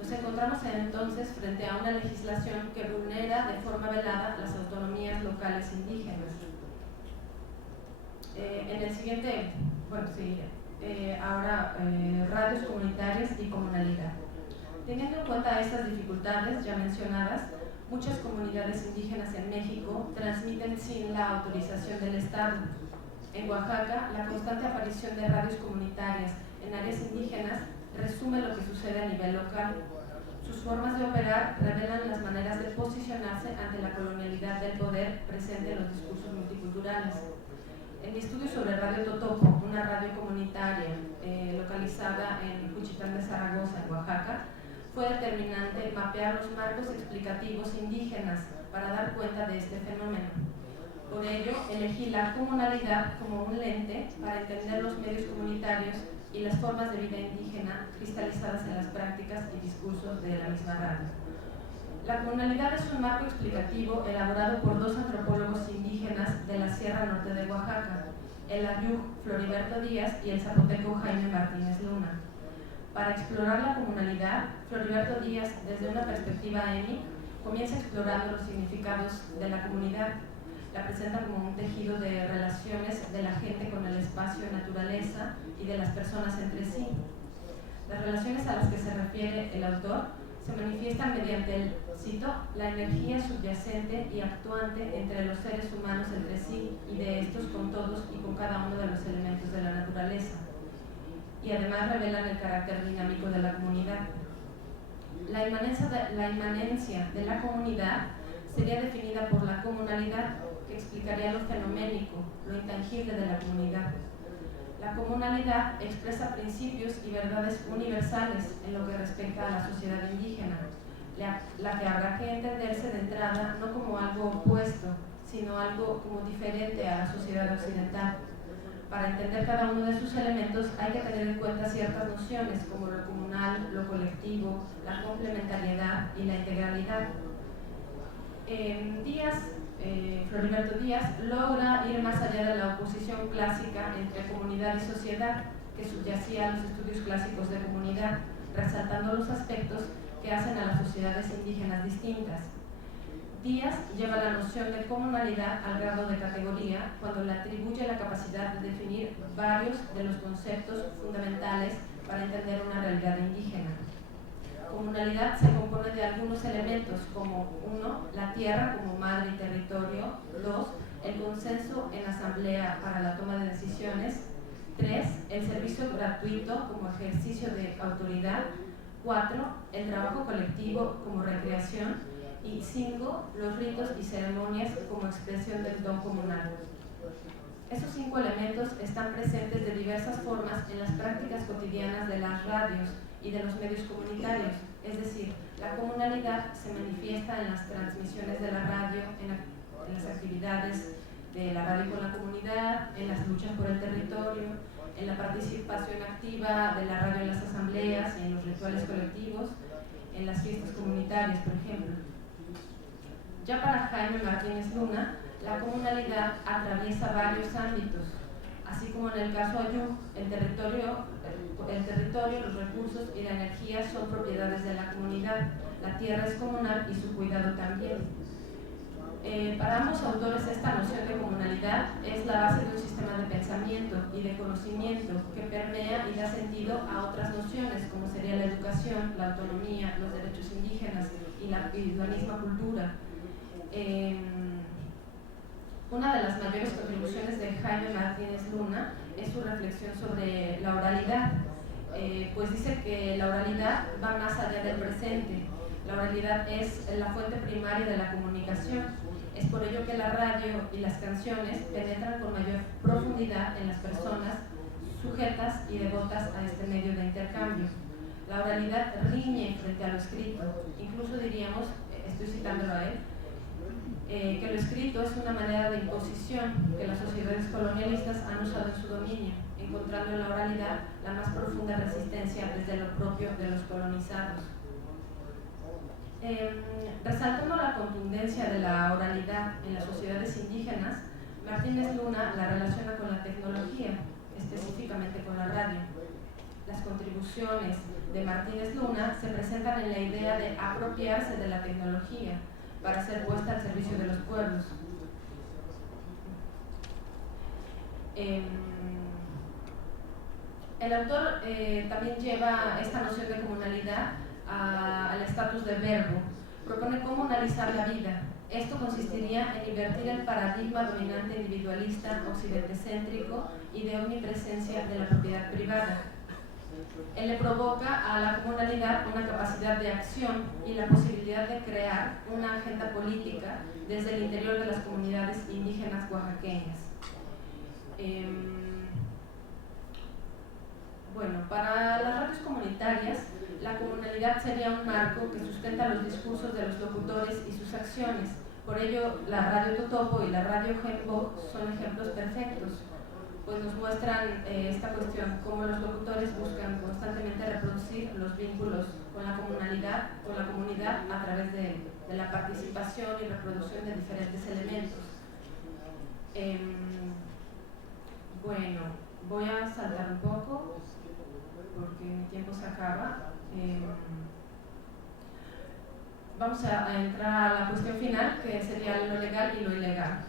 Nos encontramos entonces frente a una legislación que vulnera de forma velada las autonomías locales indígenas. En el siguiente, radios comunitarias y comunalidad. Teniendo en cuenta estas dificultades ya mencionadas, muchas comunidades indígenas en México transmiten sin la autorización del Estado. En Oaxaca, la constante aparición de radios comunitarias en áreas indígenas resume lo que sucede a nivel local. Sus formas de operar revelan las maneras de posicionarse ante la colonialidad del poder presente en los discursos multiculturales. En mi estudio sobre Radio Totopo, una radio comunitaria localizada en Juchitán de Zaragoza, en Oaxaca, fue determinante mapear los marcos explicativos indígenas para dar cuenta de este fenómeno. Por ello, elegí la comunalidad como un lente para entender los medios comunitarios y las formas de vida indígena cristalizadas en las prácticas y discursos de la misma radio. La comunalidad es un marco explicativo elaborado por dos antropólogos indígenas de la Sierra Norte de Oaxaca, el ayuk Floriberto Díaz y el zapoteco Jaime Martínez Luna. Para explorar la comunalidad, Floriberto Díaz, desde una perspectiva EMI, comienza explorando los significados de la comunidad. La presenta como un tejido de relaciones de la gente con el espacio, naturaleza y de las personas entre sí. Las relaciones a las que se refiere el autor se manifiestan mediante el, cito, la energía subyacente y actuante entre los seres humanos entre sí y de estos con todos y con cada uno de los elementos de la naturaleza. Y además revelan el carácter dinámico de la comunidad. La inmanencia de la comunidad sería definida por la comunalidad, que explicaría lo fenoménico, lo intangible de la comunidad. La comunalidad expresa principios y verdades universales en lo que respecta a la sociedad indígena, la que habrá que entenderse de entrada no como algo opuesto, sino algo como diferente a la sociedad occidental. Para entender cada uno de sus elementos hay que tener en cuenta ciertas nociones como lo comunal, lo colectivo, la complementariedad y la integralidad. Díaz Floriberto Díaz, logra ir más allá de la oposición clásica entre comunidad y sociedad que subyacía a los estudios clásicos de comunidad, resaltando los aspectos que hacen a las sociedades indígenas distintas. Díaz lleva la noción de comunalidad al grado de categoría cuando le atribuye la capacidad de definir varios de los conceptos fundamentales para entender una realidad indígena. Comunalidad se compone de algunos elementos como 1. La tierra como madre y territorio. 2. El consenso en asamblea para la toma de decisiones. 3. El servicio gratuito como ejercicio de autoridad. 4. El trabajo colectivo como recreación. Y 5. Los ritos y ceremonias como expresión del don comunal. Esos 5 elementos están presentes de diversas formas en las prácticas cotidianas de las radios y de los medios comunitarios, es decir, la comunalidad se manifiesta en las transmisiones de la radio, en las actividades de la radio con la comunidad, en las luchas por el territorio, en la participación activa de la radio en las asambleas y en los rituales colectivos, en las fiestas comunitarias, por ejemplo. Ya para Jaime Martínez Luna, la comunalidad atraviesa varios ámbitos, así como en el caso Ayú, el territorio, los recursos y la energía son propiedades de la comunidad, la tierra es comunal y su cuidado también. Para ambos autores esta noción de comunalidad es la base de un sistema de pensamiento y de conocimiento que permea y da sentido a otras nociones como sería la educación, la autonomía, los derechos indígenas y la misma cultura. Una de las mayores contribuciones de Jaime Martínez Luna es su reflexión sobre la oralidad, pues dice que la oralidad va más allá del presente. La oralidad es la fuente primaria de la comunicación. Es por ello que la radio y las canciones penetran con mayor profundidad en las personas sujetas y devotas a este medio de intercambio. La oralidad riñe frente a lo escrito, incluso diríamos, estoy citándolo a él, que lo escrito es una manera de imposición que las sociedades colonialistas han usado en su dominio, encontrando en la oralidad la más profunda resistencia desde lo propio de los colonizados. Resaltando la contundencia de la oralidad en las sociedades indígenas, Martínez Luna la relaciona con la tecnología, específicamente con la radio. Las contribuciones de Martínez Luna se presentan en la idea de apropiarse de la tecnología para ser puesta al servicio de los pueblos. El autor también lleva esta noción de comunalidad al estatus de verbo. Propone comunalizar la vida. Esto consistiría en invertir el paradigma dominante individualista, occidentecéntrico y de omnipresencia de la propiedad privada. Él le provoca a la comunalidad una capacidad de acción y la posibilidad de crear una agenda política desde el interior de las comunidades indígenas oaxaqueñas. Bueno, para las radios comunitarias, la comunalidad sería un marco que sustenta los discursos de los locutores y sus acciones. Por ello, la radio Totopo y la radio Gembo son ejemplos perfectos, pues nos muestran esta cuestión, cómo los locutores buscan constantemente reproducir los vínculos con la comunalidad, con la comunidad a través de la participación y reproducción de diferentes elementos. Bueno, voy a saltar un poco porque mi tiempo se acaba. Vamos a entrar a la cuestión final, que sería lo legal y lo ilegal.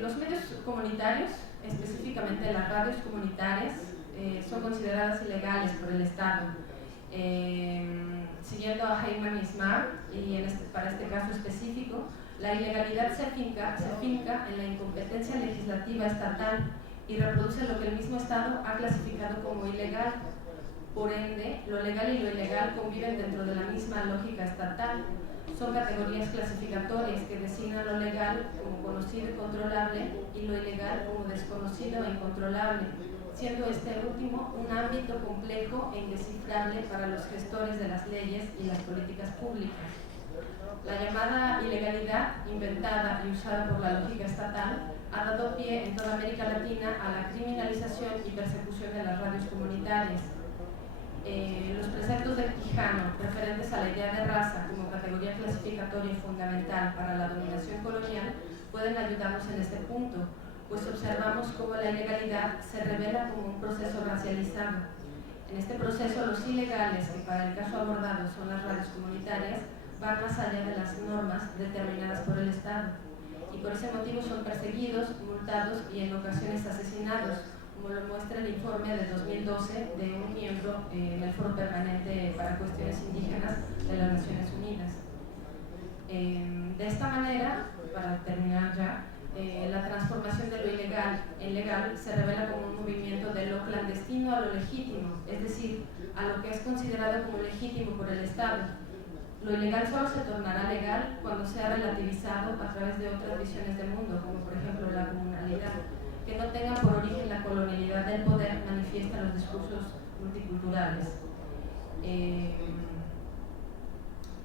Los medios comunitarios, específicamente las radios comunitarias, son consideradas ilegales por el Estado. Siguiendo a Heyman y Smart, y para este caso específico, la ilegalidad se finca en la incompetencia legislativa estatal y reproduce lo que el mismo Estado ha clasificado como ilegal. Por ende, lo legal y lo ilegal conviven dentro de la misma lógica estatal. Son categorías clasificatorias que designan lo legal como conocido y controlable y lo ilegal como desconocido e incontrolable, siendo este último un ámbito complejo e indescifrable para los gestores de las leyes y las políticas públicas. La llamada ilegalidad, inventada y usada por la lógica estatal, ha dado pie en toda América Latina a la criminalización y persecución de las radios comunitarias. Los preceptos del Quijano, referentes a la idea de raza como categoría clasificatoria y fundamental para la dominación colonial, pueden ayudarnos en este punto, pues observamos cómo la ilegalidad se revela como un proceso racializado. En este proceso, los ilegales, que para el caso abordado son las radios comunitarias, van más allá de las normas determinadas por el Estado, y por ese motivo son perseguidos, multados y en ocasiones asesinados, como lo muestra el informe de 2012 de un miembro en el Foro Permanente para Cuestiones Indígenas de las Naciones Unidas. De esta manera, para terminar ya, la transformación de lo ilegal en legal se revela como un movimiento de lo clandestino a lo legítimo, es decir, a lo que es considerado como legítimo por el Estado. Lo ilegal solo se tornará legal cuando sea relativizado a través de otras visiones del mundo, como por ejemplo la comunalidad, que no tengan por origen la colonialidad del poder, manifiesta los discursos multiculturales.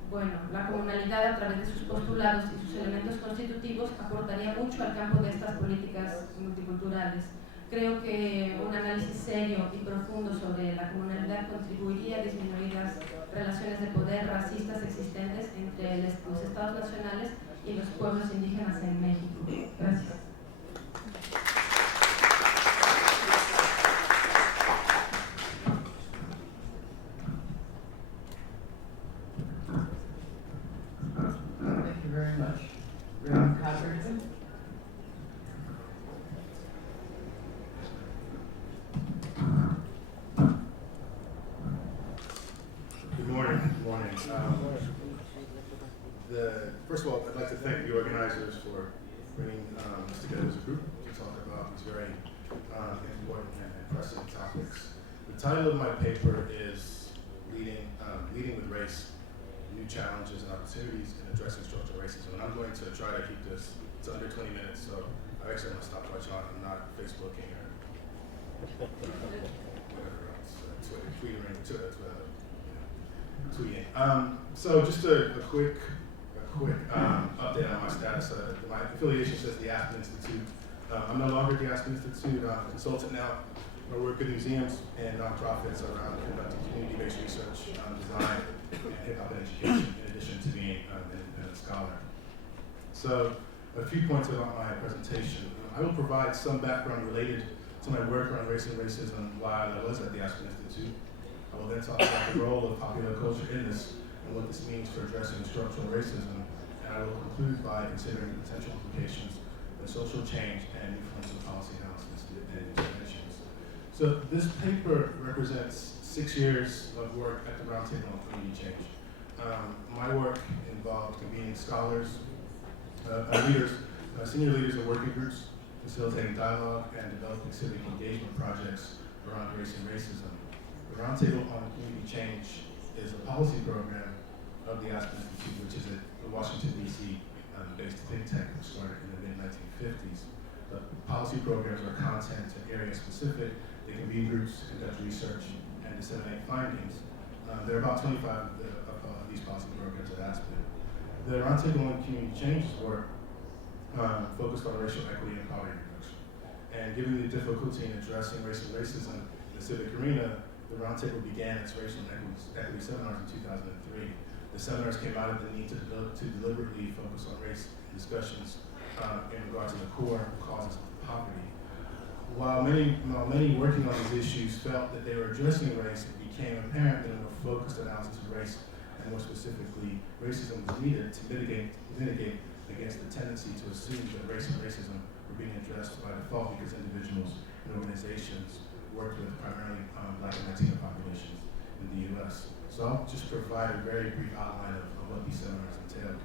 Bueno, la comunalidad a través de sus postulados y sus elementos constitutivos aportaría mucho al campo de estas políticas multiculturales. Creo que un análisis serio y profundo sobre la comunalidad contribuiría a disminuir las relaciones de poder racistas existentes entre los estados nacionales y los pueblos indígenas en México. Gracias. Thank you very much. Raymond Codrington. Good morning. Good morning. First of all, I'd like to thank the organizers for bringing us together as a group to talk about these very important and pressing topics. The title of my paper is Leading with Race, New Challenges and Opportunities in Addressing Structural Racism. And I'm going to try to keep this to under 20 minutes, so I actually have my stopwatch on. I'm not Facebooking or whatever else, tweeting. So just a quick update on my status. My affiliation says the Aspen Institute. I'm no longer at the Aspen Institute. I'm a consultant now. I work with museums and nonprofits around conducting community-based research on design and hip-hop education, in addition to being a scholar. So a few points about my presentation. I will provide some background related to my work around race and racism while I was at the Aspen Institute. I will then talk about the role of popular culture in this and what this means for addressing structural racism, and I will conclude by considering the potential implications of social change and influence of policy analysis and interventions. So this paper represents 6 years of work at the Roundtable on Community Change. My work involved convening scholars, senior leaders of working groups, facilitating dialogue, and developing civic engagement projects around race and racism. The Roundtable on Community Change is a policy program of the Aspen Institute, which is a Washington, D.C. Based think tank that started in the mid-1950s. The policy programs are content and area specific. They convene groups, conduct research, and disseminate findings. There are about 25 of these policy programs at Aspen. The Roundtable on Community Change's work focused on racial equity and poverty reduction. And given the difficulty in addressing race and racism in the civic arena, the Roundtable began its racial equity seminars in 2003. The seminars came out of the need to deliberately focus on race discussions in regard to the core causes of poverty. While many working on these issues felt that they were addressing race, it became apparent that a more focused analysis of race, and more specifically racism, was needed to mitigate against the tendency to assume that race and racism were being addressed by default because individuals and organizations worked with primarily Black and Latino populations in the U.S. So I'll just provide a very brief outline of what these seminars entailed.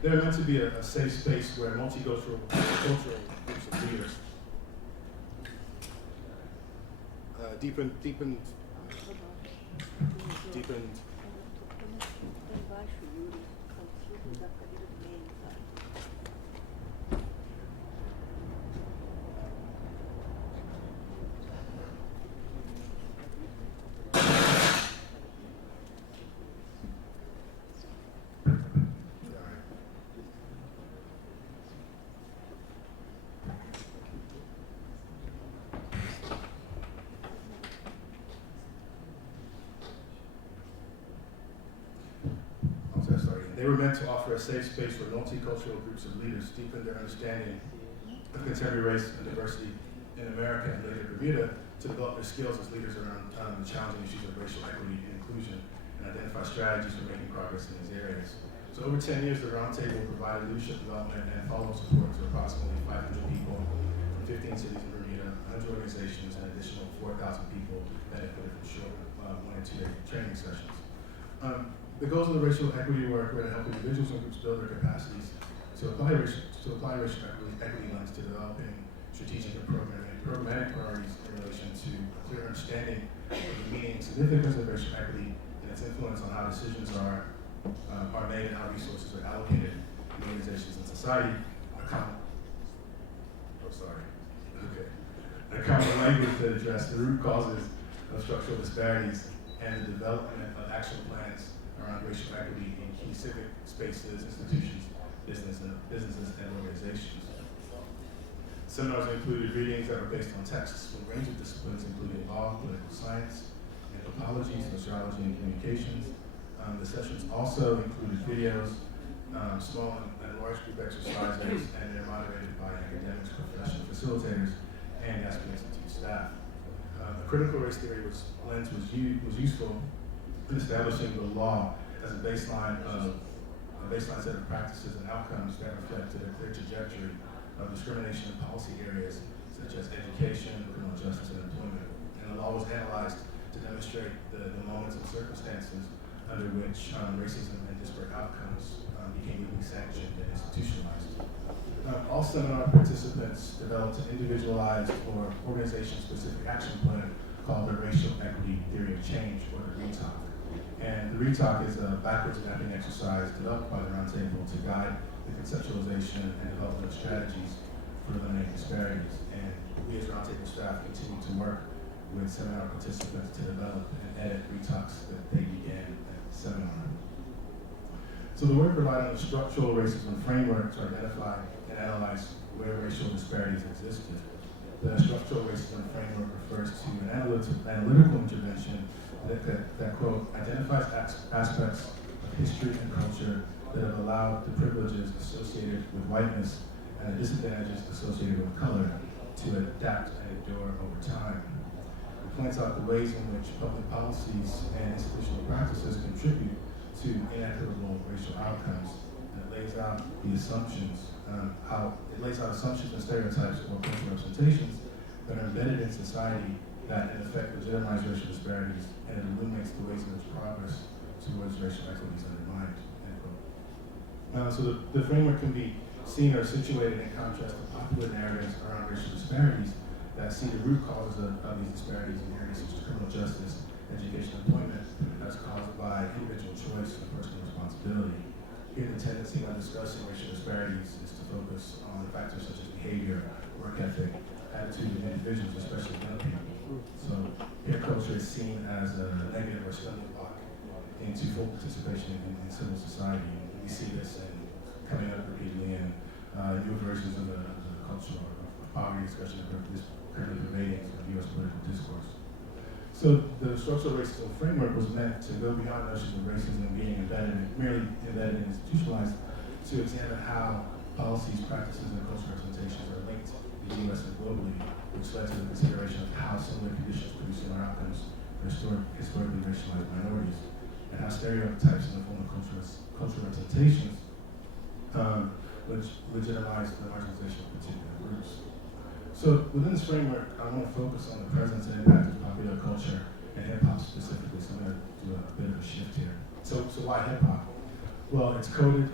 They're meant to be a safe space where multicultural groups of leaders deepened They were meant to offer a safe space for multicultural groups of leaders, deepen their understanding of contemporary race and diversity in America and later Bermuda, to develop their skills as leaders around the challenging issues of racial equity and inclusion, and identify strategies for making progress in these areas. So over 10 years, the Roundtable provided leadership development and follow-up support to approximately 500 people from 15 cities in Bermuda, 100 organizations, and an additional 4,000 people benefited from short 1 and 2 day training sessions. The goals of the racial equity work were to help individuals and groups build their capacities to apply racial equity lens to developing strategic and programmatic priorities in relation to a clear understanding of the meaning and significance of racial equity and its influence on how decisions are made and how resources are allocated in organizations and society. A common language that address the root causes of structural disparities and the development of action plans around racial equity in key civic spaces, institutions, businesses, and organizations. Seminars included readings that were based on texts from a range of disciplines, including law, political science, anthropology, sociology, and communications. The sessions also included videos, small and large group exercises, and they're moderated by academics, professional facilitators, and Aspen Institute staff. A critical race theory lens was useful in establishing the law as a baseline set of practices and outcomes that reflected a clear trajectory of discrimination in policy areas such as education, criminal justice, and employment. And the law was analyzed to demonstrate the moments and circumstances under which racism and disparate outcomes became legally sanctioned and institutionalized. All seminar participants developed an individualized or organization-specific action plan called the Racial Equity Theory of Change, or the RETAC. And the RETAC is a backwards mapping exercise developed by the Roundtable to guide the conceptualization and development of strategies for eliminating disparities. And we as Roundtable staff continue to work with seminar participants to develop and edit RETACs that they began at the seminar. So the work provided a structural racism framework to identify and analyze where racial disparities existed. The structural racism framework refers to an analytical intervention that quote, identifies aspects of history and culture that have allowed the privileges associated with whiteness and the disadvantages associated with color to adapt and endure over time. It points out the ways in which public policies and institutional practices contribute to inequitable racial outcomes, and it lays out the assumptions, assumptions and stereotypes or cultural representations that are embedded in society that in effect legitimize racial disparities, and it illuminates the ways in which progress towards racial equity is undermined. So the framework can be seen or situated in contrast to popular narratives around racial disparities that see the root causes of these disparities in areas such as criminal justice, education, and employment as caused by individual choice and personal responsibility. Here, the tendency when discussing racial disparities is to focus on factors such as behavior, work ethic, attitude of individuals, especially young people. So peer culture is seen as a negative or stumbling block into full participation in civil society. And we see this coming up repeatedly in new versions of the cultural poverty discussion that is currently pervading the U.S. political discourse. So the structural racism framework was meant to go beyond notions of racism being merely embedded and institutionalized, to examine how policies, practices, and cultural representations are linked in the U.S. and globally, which led to the consideration of how similar conditions produce similar outcomes for historically racialized minorities, and how stereotypes in the form of cultural representations which legitimize the marginalization of particular groups. So within this framework, I want to focus on the presence and impact of popular culture and hip-hop specifically, so I'm going to do a bit of a shift here. So why hip-hop? Well, it's coded,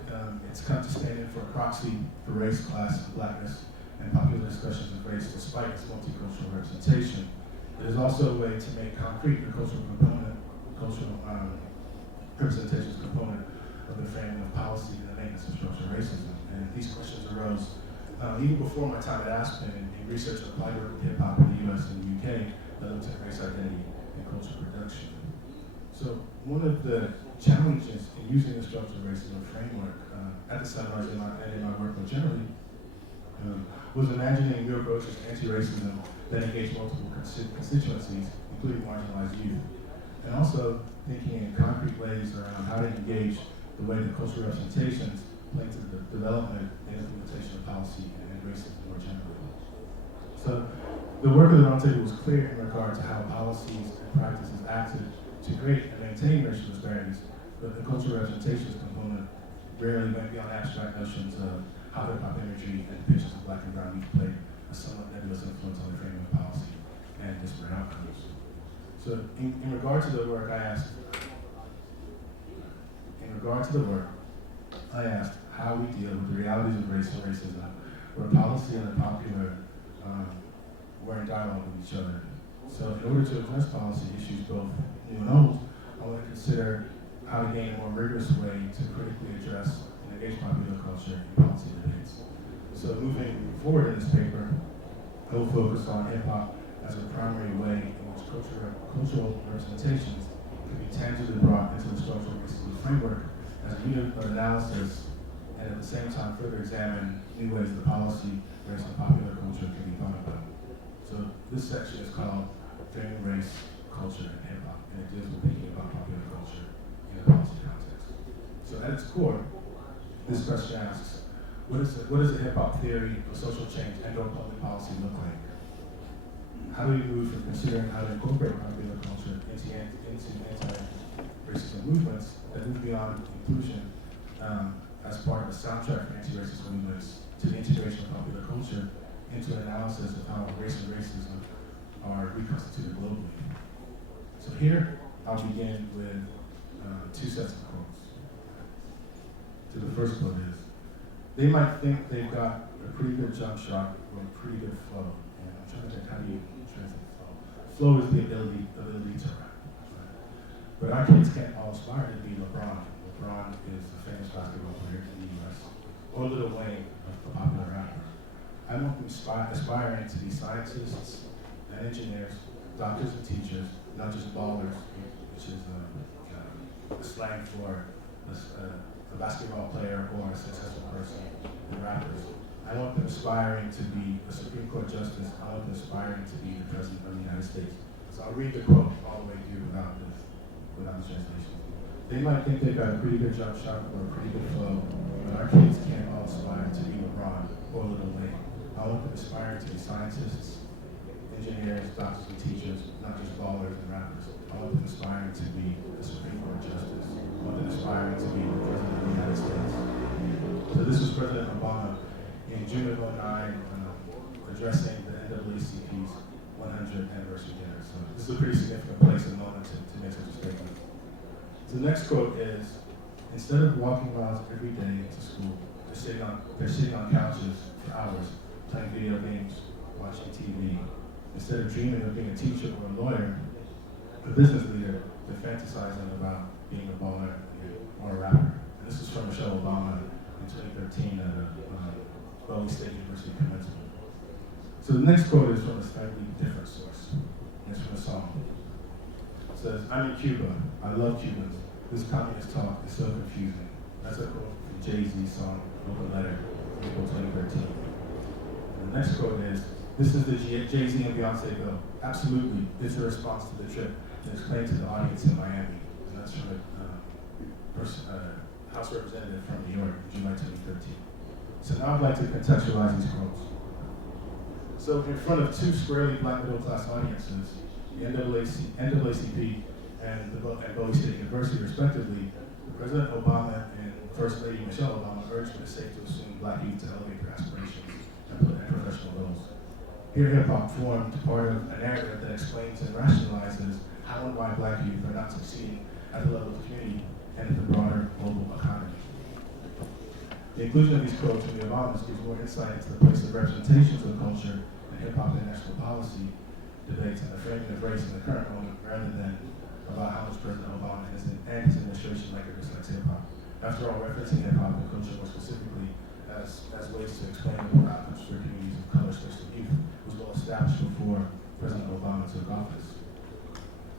it's come to stand in for a proxy for race, class, and blackness, and popular discussions of race despite its multicultural representation. It is also a way to make concrete the cultural representations component of the framing of policy and the maintenance of structural racism. And these questions arose even before my time at Aspen in research that applied work with hip-hop in the US and the UK that looked at race identity and cultural production. So one of the challenges in using the structural racism framework at the seminars and in my work more generally was imagining new approaches to anti-racism that engage multiple constituencies, including marginalized youth, and also thinking in concrete ways around how to engage the way that cultural representations play into the development and implementation of policy and racism more generally. So the work of the Roundtable was clear in regard to how policies and practices acted to create and maintain racial disparities, but the cultural representations component rarely went beyond abstract notions of how hip-hop imagery and depictions of black and brown youth played a somewhat nebulous influence on the framing of policy and disparate outcomes. So in regard to the work, I asked how we deal with the realities of race and racism, where policy and the popular were in dialogue with each other. So in order to address policy issues, both new and old, I want to consider how to gain a more rigorous way to critically address and engage popular culture in policy debates. So moving forward in this paper, I will focus on hip-hop as a primary way in which cultural representations can be tangibly brought into the structural racism framework as a unit of analysis, and at the same time further examine new ways that policy, race, and popular culture can be thought about. So this section is called Framing Race, Culture, and Hip-Hop, and it deals with thinking about popular culture in a policy context. So at its core, this question asks, what does a hip-hop theory of social change and/or public policy look like? How do we move from considering how to incorporate popular culture into anti-racism movements that move beyond inclusion as part of the soundtrack for anti-racist movements to the integration of popular culture into an analysis of how race and racism are reconstituted globally? So here, I'll begin with two sets of quotes. So the first quote is, they might think they've got a pretty good jump shot or a pretty good flow. And I'm trying to think, how do you translate flow? Flow is the ability to rap. Right? But our kids can't all aspire to be LeBron. LeBron is a famous basketball player in the US, or Lil Wayne, a popular rapper. I want them aspiring to be scientists and engineers, doctors and teachers, not just ballers, which is a slang for a basketball player or a successful person in rappers. I want them aspiring to be a Supreme Court justice. I want them aspiring to be the President of the United States. So I'll read the quote all the way through without the translation. They might think they've got a pretty good jump shot or a pretty good flow, but our kids can't all aspire to be LeBron or Lil Wayne. I want them aspiring to be scientists, engineers, doctors, and teachers, not just ballers and rappers. I want them aspiring to be a Supreme Court justice. I want them aspiring to be the President of the United States. So this was President Obama in June of 2009 addressing the NAACP's 100th anniversary dinner. So this is a pretty significant place and moment to make such a statement. So the next quote is, instead of walking miles every day to school, they're sitting on couches for hours, playing video games, watching TV. Instead of dreaming of being a teacher or a lawyer, a business leader, they're fantasizing about being a baller or a rapper. And this is from Michelle Obama in 2013 at a Bela State University commencement. So the next quote is from a slightly different source. It's from a song. It says, I'm in Cuba. I love Cubans. This communist talk is so confusing. That's a quote from Jay-Z's song, Open Letter, April 2013. And the next quote is, this is the Jay-Z and Beyonce bill. Absolutely, it's a response to the trip and explained to the audience in Miami. And that's from a House representative from New York in July 2013. So now I'd like to contextualize these quotes. So in front of two squarely black middle-class audiences, the NAACP and Bela State University, respectively, President Obama and First Lady Michelle Obama urged that it's safe to assume black youth to elevate their aspirations and professional goals. Here, hip-hop formed part of a narrative that explains and rationalizes how and why black youth are not succeeding at the level of the community and in the broader global economy. The inclusion of these quotes from the Obamas gives more insight into the place of representations of culture and hip-hop in national policy debates and the framing of race in the current moment, rather than about how much President Obama and his administration like or dislikes hip-hop. After all, referencing hip-hop and culture more specifically as ways to explain the outcomes for communities of color, especially youth, was well established before President Obama took office.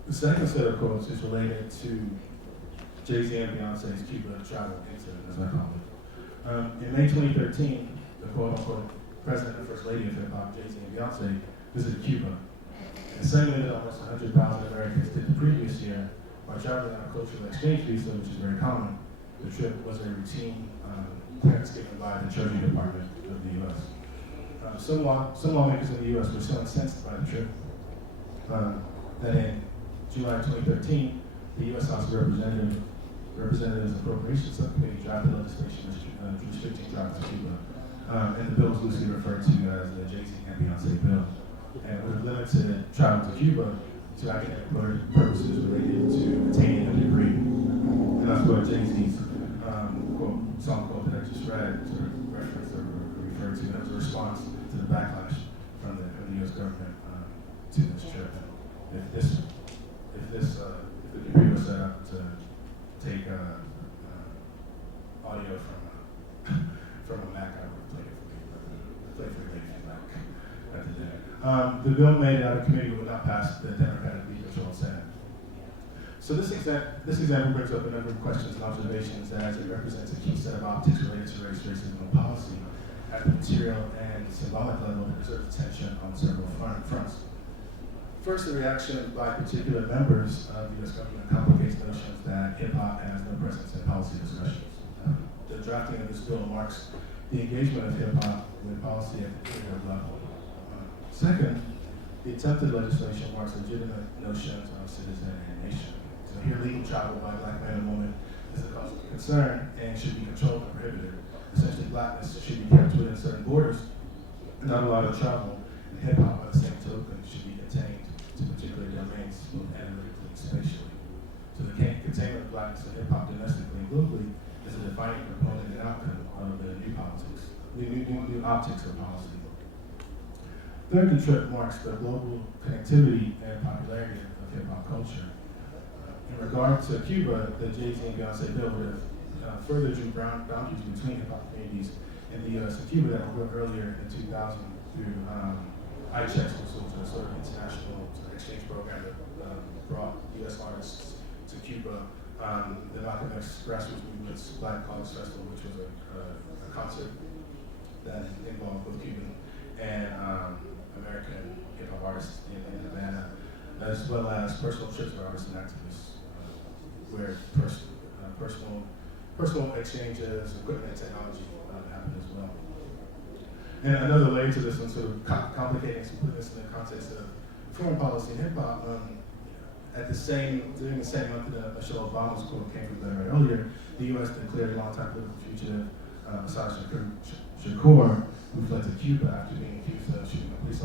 The second set of quotes is related to Jay-Z and Beyonce's Cuba travel incident, as I call it. In May 2013, the quote-unquote President and First Lady of hip-hop, Jay-Z and Beyonce, visited Cuba. The same way that almost 100,000 Americans did the previous year by traveling on a cultural exchange visa, which is very common, The trip was a routine clearance given by the Treasury Department of the U.S. Some lawmakers in the U.S. were so incensed by the trip that in July 2013, the U.S. House of Representatives Appropriations Subcommittee drafted legislation restricting travel to Cuba. And the bill was loosely referred to as the Jay-Z and Beyonce bill. And it would limit travel to Cuba to academic purposes related to attaining a degree. And that's what Jay-Z's song quote that I just read sort of referenced or referred to as a response to the backlash from the U.S. government to this trip. If the computer was set up to take audio from a Mac, I would play it for you. Play for you if you like at the day. The bill made it out of committee would not pass the Democratically controlled Senate. So this example brings up a number of questions and observations as it represents a key set of optics related to race, racism, and policy at the material and symbolic level that deserves attention on several fronts. First, the reaction by particular members of the U.S. government complicates notions that hip-hop has no presence in policy discussions. The drafting of this bill marks the engagement of hip-hop with policy at the federal level. Second, the attempted legislation marks legitimate notions of citizen and nation. So here, legal travel by a black man and woman is a cause of concern and should be controlled and prohibited. Essentially, blackness should be kept within certain borders, not allowed to travel, and hip-hop, by the same token, should be contained to particular domains, both analytically and spatially. So the containment of blackness and hip-hop domestically and globally is a defining component and outcome of the new politics, new optics of policy. Third, the trip marks the global connectivity and popularity of hip-hop culture. In regard to Cuba, the Jay-Z and Beyonce bill would have further drew boundaries between hip-hop communities in the U.S. and Cuba that were built earlier in 2000 through iChecks, which was a sort of international exchange program that brought U.S. artists to Cuba. The Malcolm X Grassroots Movement's Black Cause Festival, which was a concert that involved both Cuban and American hip-hop artists in Havana, as well as personal trips for artists and activists, where personal exchanges, equipment, and technology happen as well. And another layer to this one, sort of complicating some putting this in the context of foreign policy and hip-hop, during the same month that Michelle Obama's quote came from there earlier, the U.S. declared longtime political fugitive Assad Shakur, who fled to Cuba after being accused of shooting a police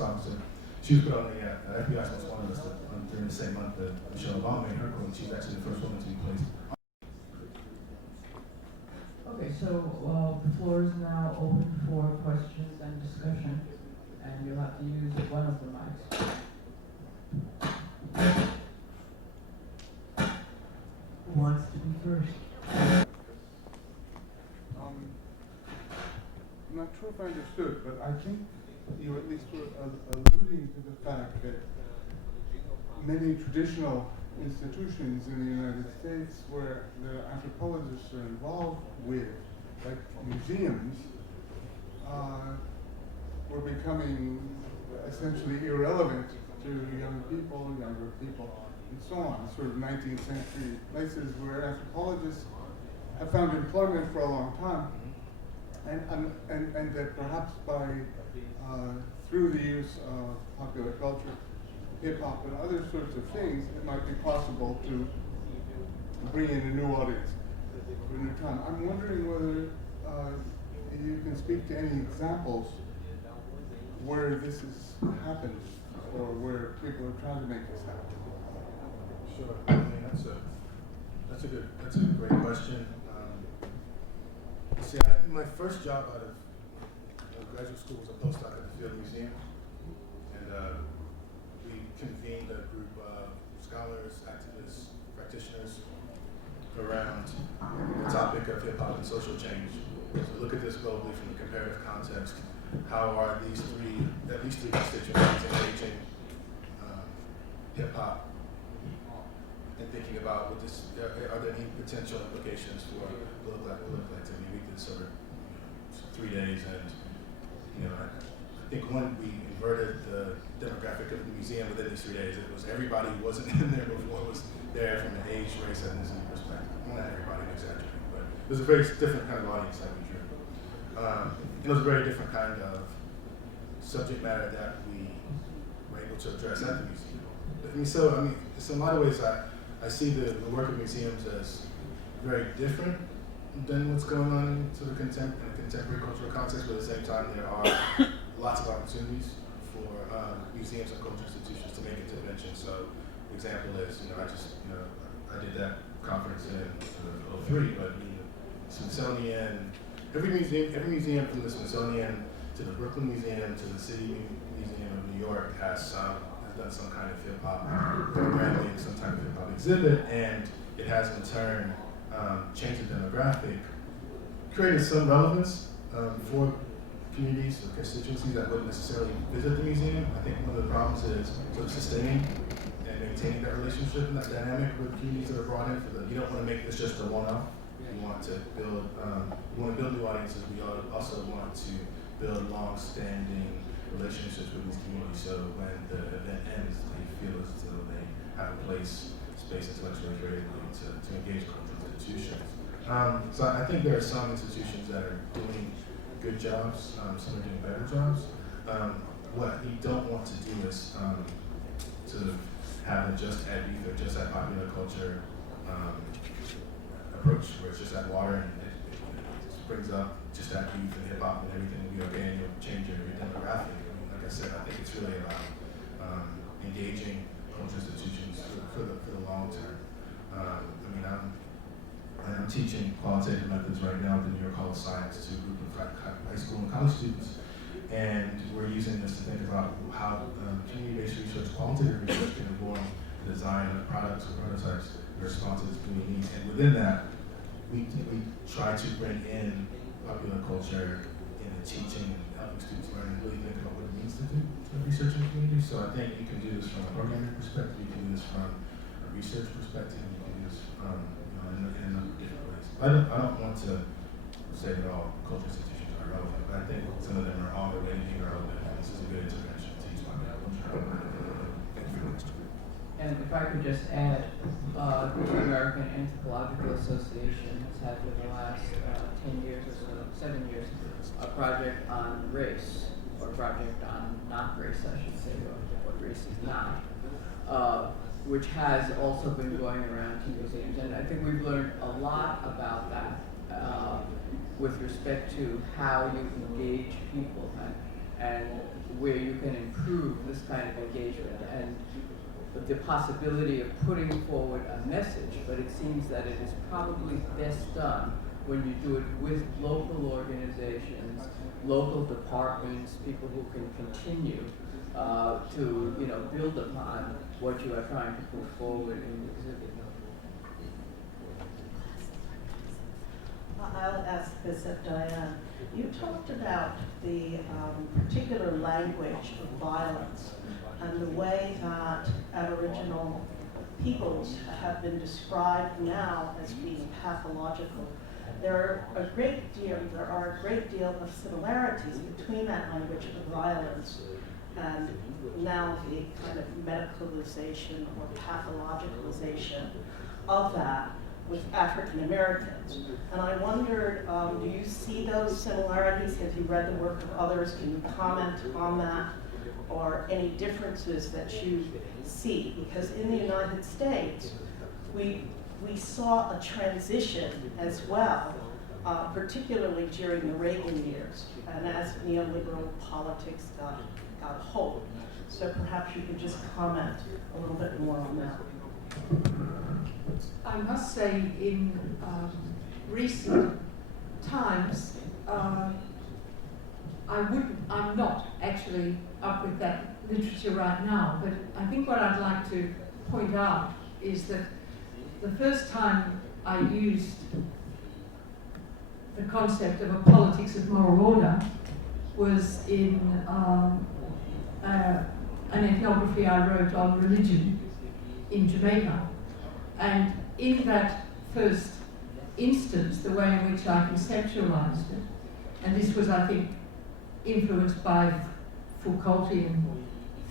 officer. She was put on the FBI's most wanted list during the same month that Michelle Obama made her quote. She's actually the first woman to be placed. Okay, so the floor is now open for questions and discussion, and you'll have to use one of the mics. Who wants to be first? I'm not sure if I understood, but I think you at least were alluding to the fact that many traditional institutions in the United States where the anthropologists are involved with, like museums, were becoming essentially irrelevant to young people, younger people, and so on. Sort of 19th century places where anthropologists have found employment for a long time, and that perhaps through the use of popular culture, hip-hop and other sorts of things, it might be possible to bring in a new audience for a new time. I'm wondering whether you can speak to any examples where this has happened or where people are trying to make this happen. Sure. I mean, that's a great question. See, my first job out of graduate school was a postdoc at the Field Museum, and we convened a group of scholars, activists, practitioners around the topic of hip-hop and social change. So look at this globally from a comparative context. How are at least three constituencies engaging hip-hop and thinking about are there any potential implications for political activity? We did sort of 3 days, and think one, we inverted the demographic of the museum within these 3 days. It was everybody who wasn't in there before was there from an age, race, ethnicity perspective. Well, not everybody, I'm exaggerating, but it was a very different kind of audience that we drew. It was a very different kind of subject matter that we were able to address at the museum. So in a lot of ways, I see the work of museums as very different than what's going on in sort of contemporary cultural context, but at the same time, there are lots of opportunities for museums and cultural institutions to make interventions. So, the example is, I did that conference in 2003, but Smithsonian, every museum from the Smithsonian to the Brooklyn Museum to the City Museum of New York has done some kind of hip hop programming, some type of hip hop exhibit, and it has in turn changed the demographic, created some relevance for communities or constituencies that wouldn't necessarily visit the museum. I think one of the problems is sort of sustaining and maintaining that relationship and that dynamic with communities that are brought in. You don't want to make this just a one-off. You want to build new audiences. We also want to build long-standing relationships with these communities, so when the event ends, they feel as though they have a space intellectually, creatively to engage cultural institutions. So I think there are some institutions that are doing good jobs, some are doing better jobs. What you don't want to do is to have a just at youth or just at popular culture approach, where it's just at water and it brings up just at youth and hip hop and everything will be okay and you'll change your demographic. Like I said, I think it's really about engaging cultural institutions for the long term. I'm teaching qualitative methods right now at the New York Hall of Science to a group of high school and college students, and we're using this to think about how community-based research, qualitative research, can inform the design of products or prototypes that respond to this community needs. And within that, we try to bring in popular culture in the teaching and helping students learn and really think about what it means to do research in communities. So I think you can do this from a programming perspective, you can do this from a research perspective, and you can do this in a number of different ways. I don't want to say that all cultural institutions are relevant, but I think some of them are already being relevant, and this is a good intervention to teach about culture. Thank you very much. And if I could just add, the American Anthropological Association has had for the last 10 years or so, 7 years, a project on race, or a project on not race, I should say, or what race is not, which has also been going around to museums. And I think we've learned a lot about that with respect to how you engage people and where you can improve this kind of engagement. And the possibility of putting forward a message, but it seems that it is probably best done when you do it with local organizations, local departments, people who can continue to build upon what you are trying to put forward in the exhibit. I'll ask this of Diane. You talked about the particular language of violence and the way that Aboriginal peoples have been described now as being pathological. There are a great deal of similarities between that language of violence and now the kind of medicalization or pathologicalization of that with African Americans. And I wondered, do you see those similarities? Have you read the work of others? Can you comment on that? Or any differences that you see? Because in the United States, we saw a transition as well, particularly during the Reagan years, and as neoliberal politics got a hold. So perhaps you could just comment a little bit more on that. I must say, in recent times, I'm not actually up with that literature right now, but I think what I'd like to point out is that the first time I used the concept of a politics of moral order was in an ethnography I wrote on religion in Jamaica. And in that first instance, the way in which I conceptualized it, and this was, I think, influenced by Foucaultian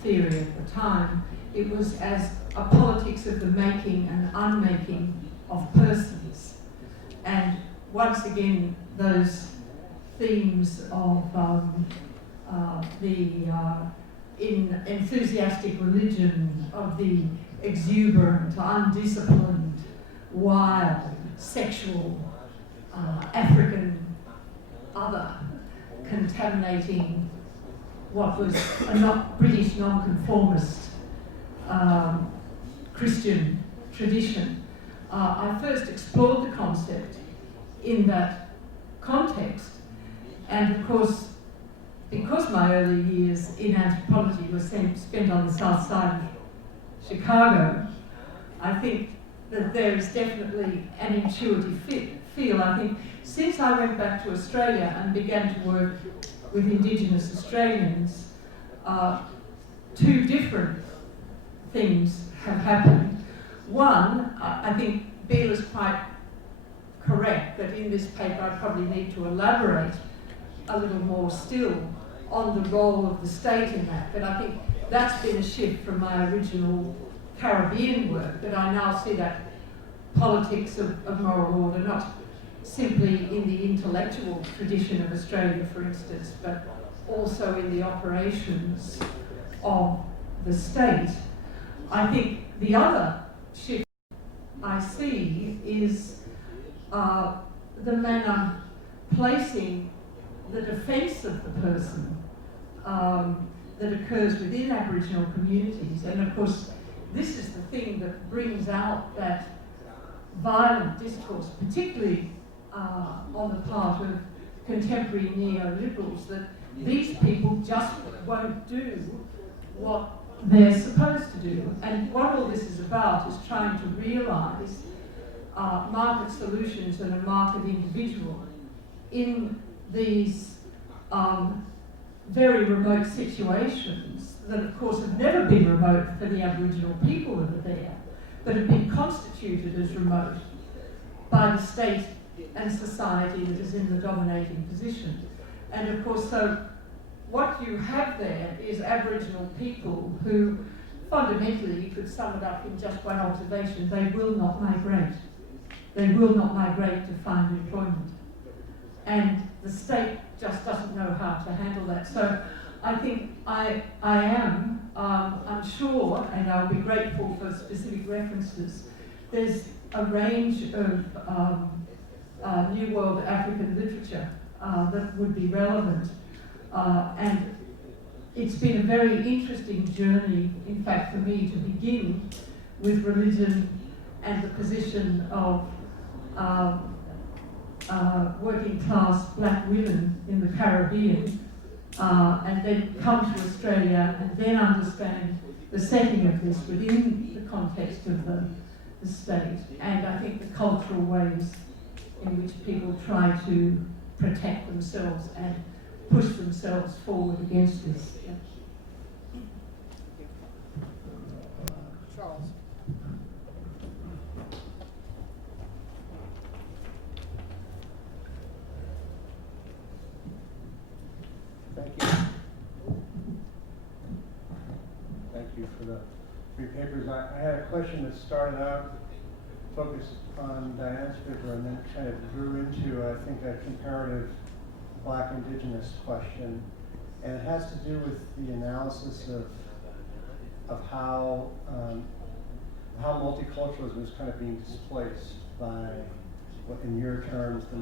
theory at the time. It was as a politics of the making and unmaking of persons. And once again, those themes of in enthusiastic religion, of the exuberant, undisciplined, wild, sexual, African other, contaminating what was a British nonconformist Christian tradition. I first explored the concept in that context, and of course, because my early years in anthropology were spent on the south side of Chicago, I think that there is definitely an intuitive feel. I think since I went back to Australia and began to work with Indigenous Australians, two different things have happened. One, I think Bela's quite correct that in this paper I probably need to elaborate a little more still on the role of the state in that, but I think that's been a shift from my original Caribbean work, that I now see that politics of moral order not simply in the intellectual tradition of Australia, for instance, but also in the operations of the state. I think the other shift I see is the manner placing the defence of the person that occurs within Aboriginal communities. And of course, this is the thing that brings out that violent discourse, particularly on the part of contemporary neoliberals, that these people just won't do what they're supposed to do. And what all this is about is trying to realise market solutions and a market individual in these very remote situations that of course have never been remote for the Aboriginal people that are there, but have been constituted as remote by the state and society that is in the dominating position. And of course, so what you have there is Aboriginal people who fundamentally, you could sum it up in just one observation, they will not migrate. They will not migrate to find employment. And the state just doesn't know how to handle that. So I think I'm sure, and I'll be grateful for specific references, there's a range of New World African literature that would be relevant. And it's been a very interesting journey, in fact, for me to begin with religion and the position of working class black women in the Caribbean, and then come to Australia and then understand the setting of this within the context of the state, and I think the cultural ways in which people try to protect themselves and push themselves forward against this. Yeah. Charles. Thank you. Thank you for the three papers. I had a question that started out focused on Diane's paper and then kind of grew into, I think, a comparative Black Indigenous question. And it has to do with the analysis of how multiculturalism is kind of being displaced by what, in your terms, the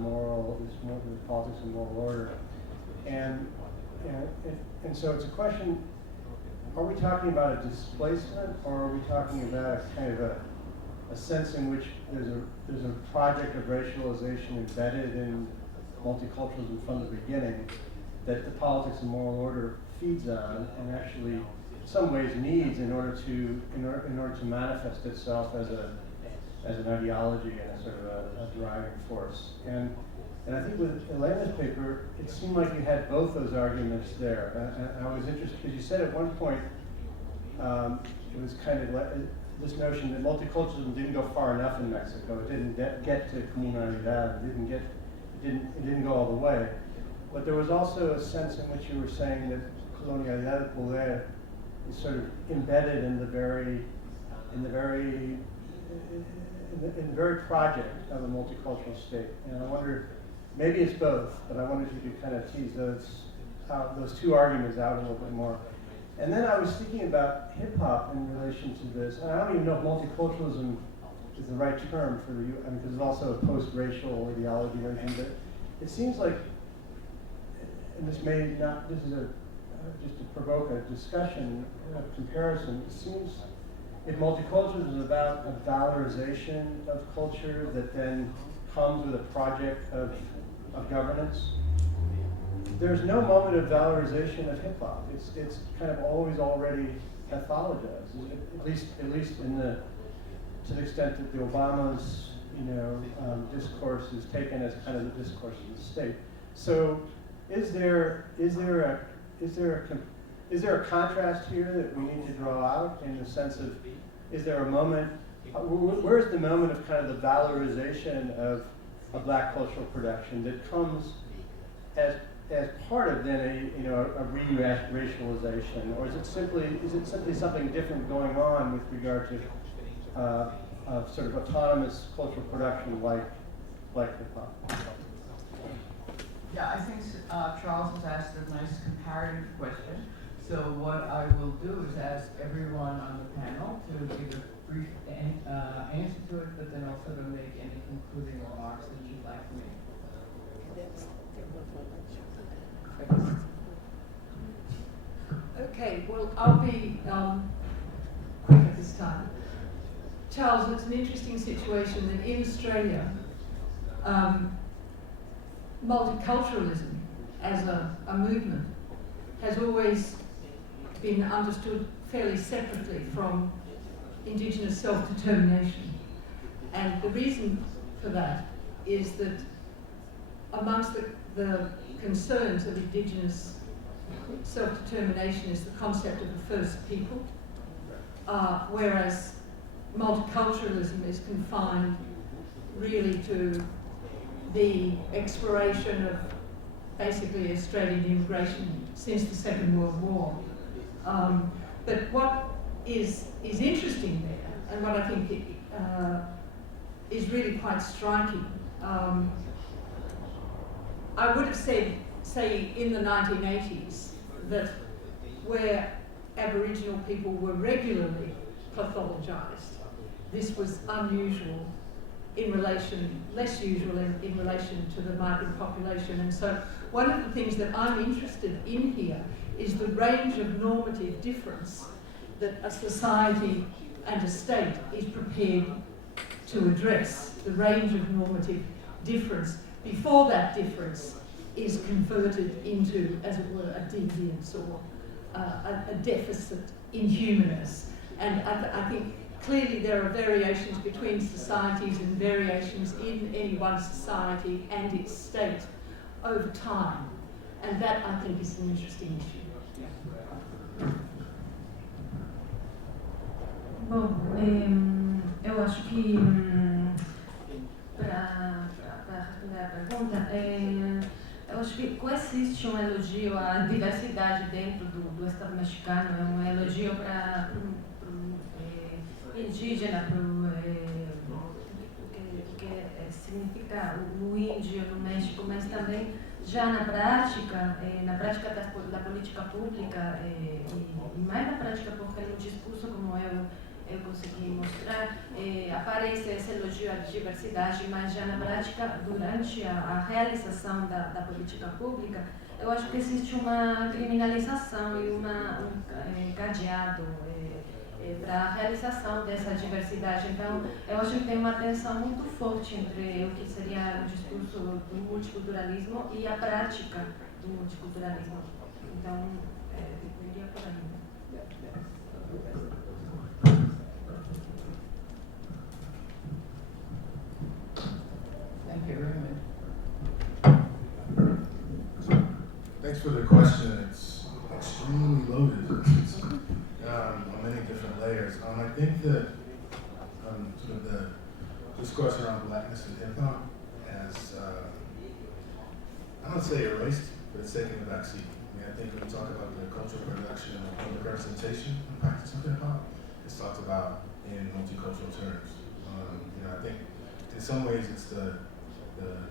politics and moral order. And so it's a question, are we talking about a displacement, or are we talking about a kind of a sense in which there's a project of racialization embedded in multiculturalism from the beginning that the politics and moral order feeds on and actually in some ways needs in order to manifest itself as an ideology and a sort of a driving force. And I think with Elena's paper, it seemed like you had both those arguments there. And I was interested, because you said at one point, it was kind of this notion that multiculturalism didn't go far enough in Mexico. It didn't get to comunalidad. It didn't go all the way. But there was also a sense in which you were saying that comunalidad de poder is sort of embedded in the very project of a multicultural state. And I wonder, maybe it's both, but I wonder if you could kind of tease those two arguments out a little bit more. And then I was thinking about hip hop in relation to this, and I don't even know if multiculturalism is the right term for because there's also a post-racial ideology and everything, but it seems like, and this is just to provoke a discussion, a comparison, it seems if multiculturalism is about a valorization of culture that then comes with a project of governance, there's no moment of valorization of hip hop. It's kind of always already pathologized, at least to the extent that the Obama's discourse is taken as kind of the discourse of the state. So, is there a contrast here that we need to draw out in the sense of, is there a moment? Where's the moment of kind of the valorization of Black cultural production that comes as part of then a re-racialization, or is it simply something different going on with regard to sort of autonomous cultural production like hip hop? Yeah, I think Charles has asked a nice comparative question. So what I will do is ask everyone on the panel to give a brief answer to it, but then also to make any concluding remarks that you'd like to make. Okay, well, I'll be quick at this time. Charles, it's an interesting situation that in Australia, multiculturalism as a movement has always been understood fairly separately from Indigenous self-determination. And the reason for that is that amongst the concerns of Indigenous self-determination is the concept of the first people, whereas multiculturalism is confined really to the exploration of basically Australian immigration since the Second World War. But what is interesting there, and what I think is really quite striking, I would have said, say, in the 1980s, that where Aboriginal people were regularly pathologized, this was unusual in relation, less usual in relation to the migrant population. And so one of the things that I'm interested in here is the range of normative difference that a society and a state is prepared to address, the range of normative difference before that difference is converted into, as it were, a deviance or a deficit in humanness. And I think clearly there are variations between societies and variations in any one society and its state over time. And that, I think, is an interesting issue. Bom, eu acho que para responder à pergunta, eu acho que coexiste um elogio à diversidade dentro do Estado mexicano, é um elogio para o indígena, para o que significa o índio no México, mas também já na prática da política pública e mais na prática porque no discurso, como eu consegui mostrar, aparece esse elogio à diversidade, mas já na prática, durante a realização da política pública, eu acho que existe uma criminalização e um cadeado para a realização dessa diversidade. Então, eu acho que tem uma tensão muito forte entre o que seria o discurso do multiculturalismo e a prática do multiculturalismo. Então, eu iria por aí. Thank you, Raymond. Thanks for the question. It's extremely loaded. It's on many different layers. I think that sort of the discourse around blackness and hip hop has, I don't say erased, but it's taken a backseat. mean, I think when we talk about the cultural production and public representation and practice of hip hop, it's talked about in multicultural terms. You know, I think in some ways it's the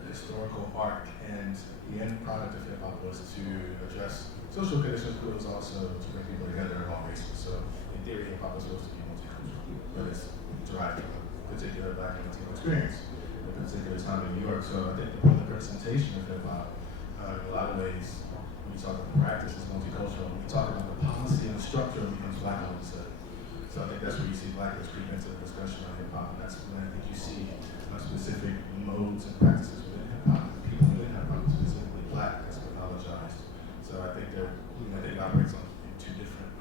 historical arc and the end product of hip hop was to address social conditions, but it was also to bring people together of all races. So in theory, hip hop was supposed to be multicultural, but it's derived from a particular Black and Latino experience at a particular time in New York. So I think the public representation of hip hop, in a lot of ways, when you talk about practice, is multicultural. When you talk about the policy and the structure, it becomes Black on the side. So I think that's where you see Blackness creep into the discussion on hip hop, and that's when I think you see specific modes and practices within hip hop, and people within hip hop, specifically Black, that's pathologized. So I think that it operates in two different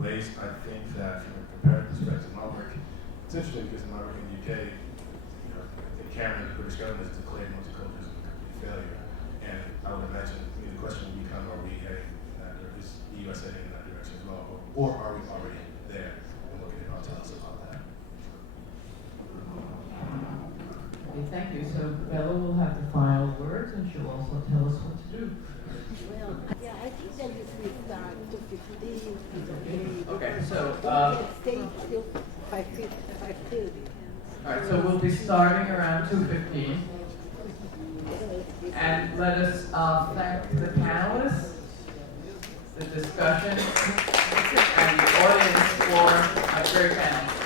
ways. I think that from a comparative perspective, my work, it's interesting because in my work in the UK, you know, I think Cameron, the British government, has declared multiculturalism a complete failure. And I would imagine the question will become, are we heading in that direction? Is the US heading in that direction as well? Or are we already there? And what can hip hop tell us about that? Okay, thank you. So Bella will have the final words, and she'll also tell us what to do. Well, yeah, I think that if we start to 15, Okay, so stay till 5:30. all right, so we'll be starting around 2:15, and let us thank the panelists, the discussion, and the audience for a great panel.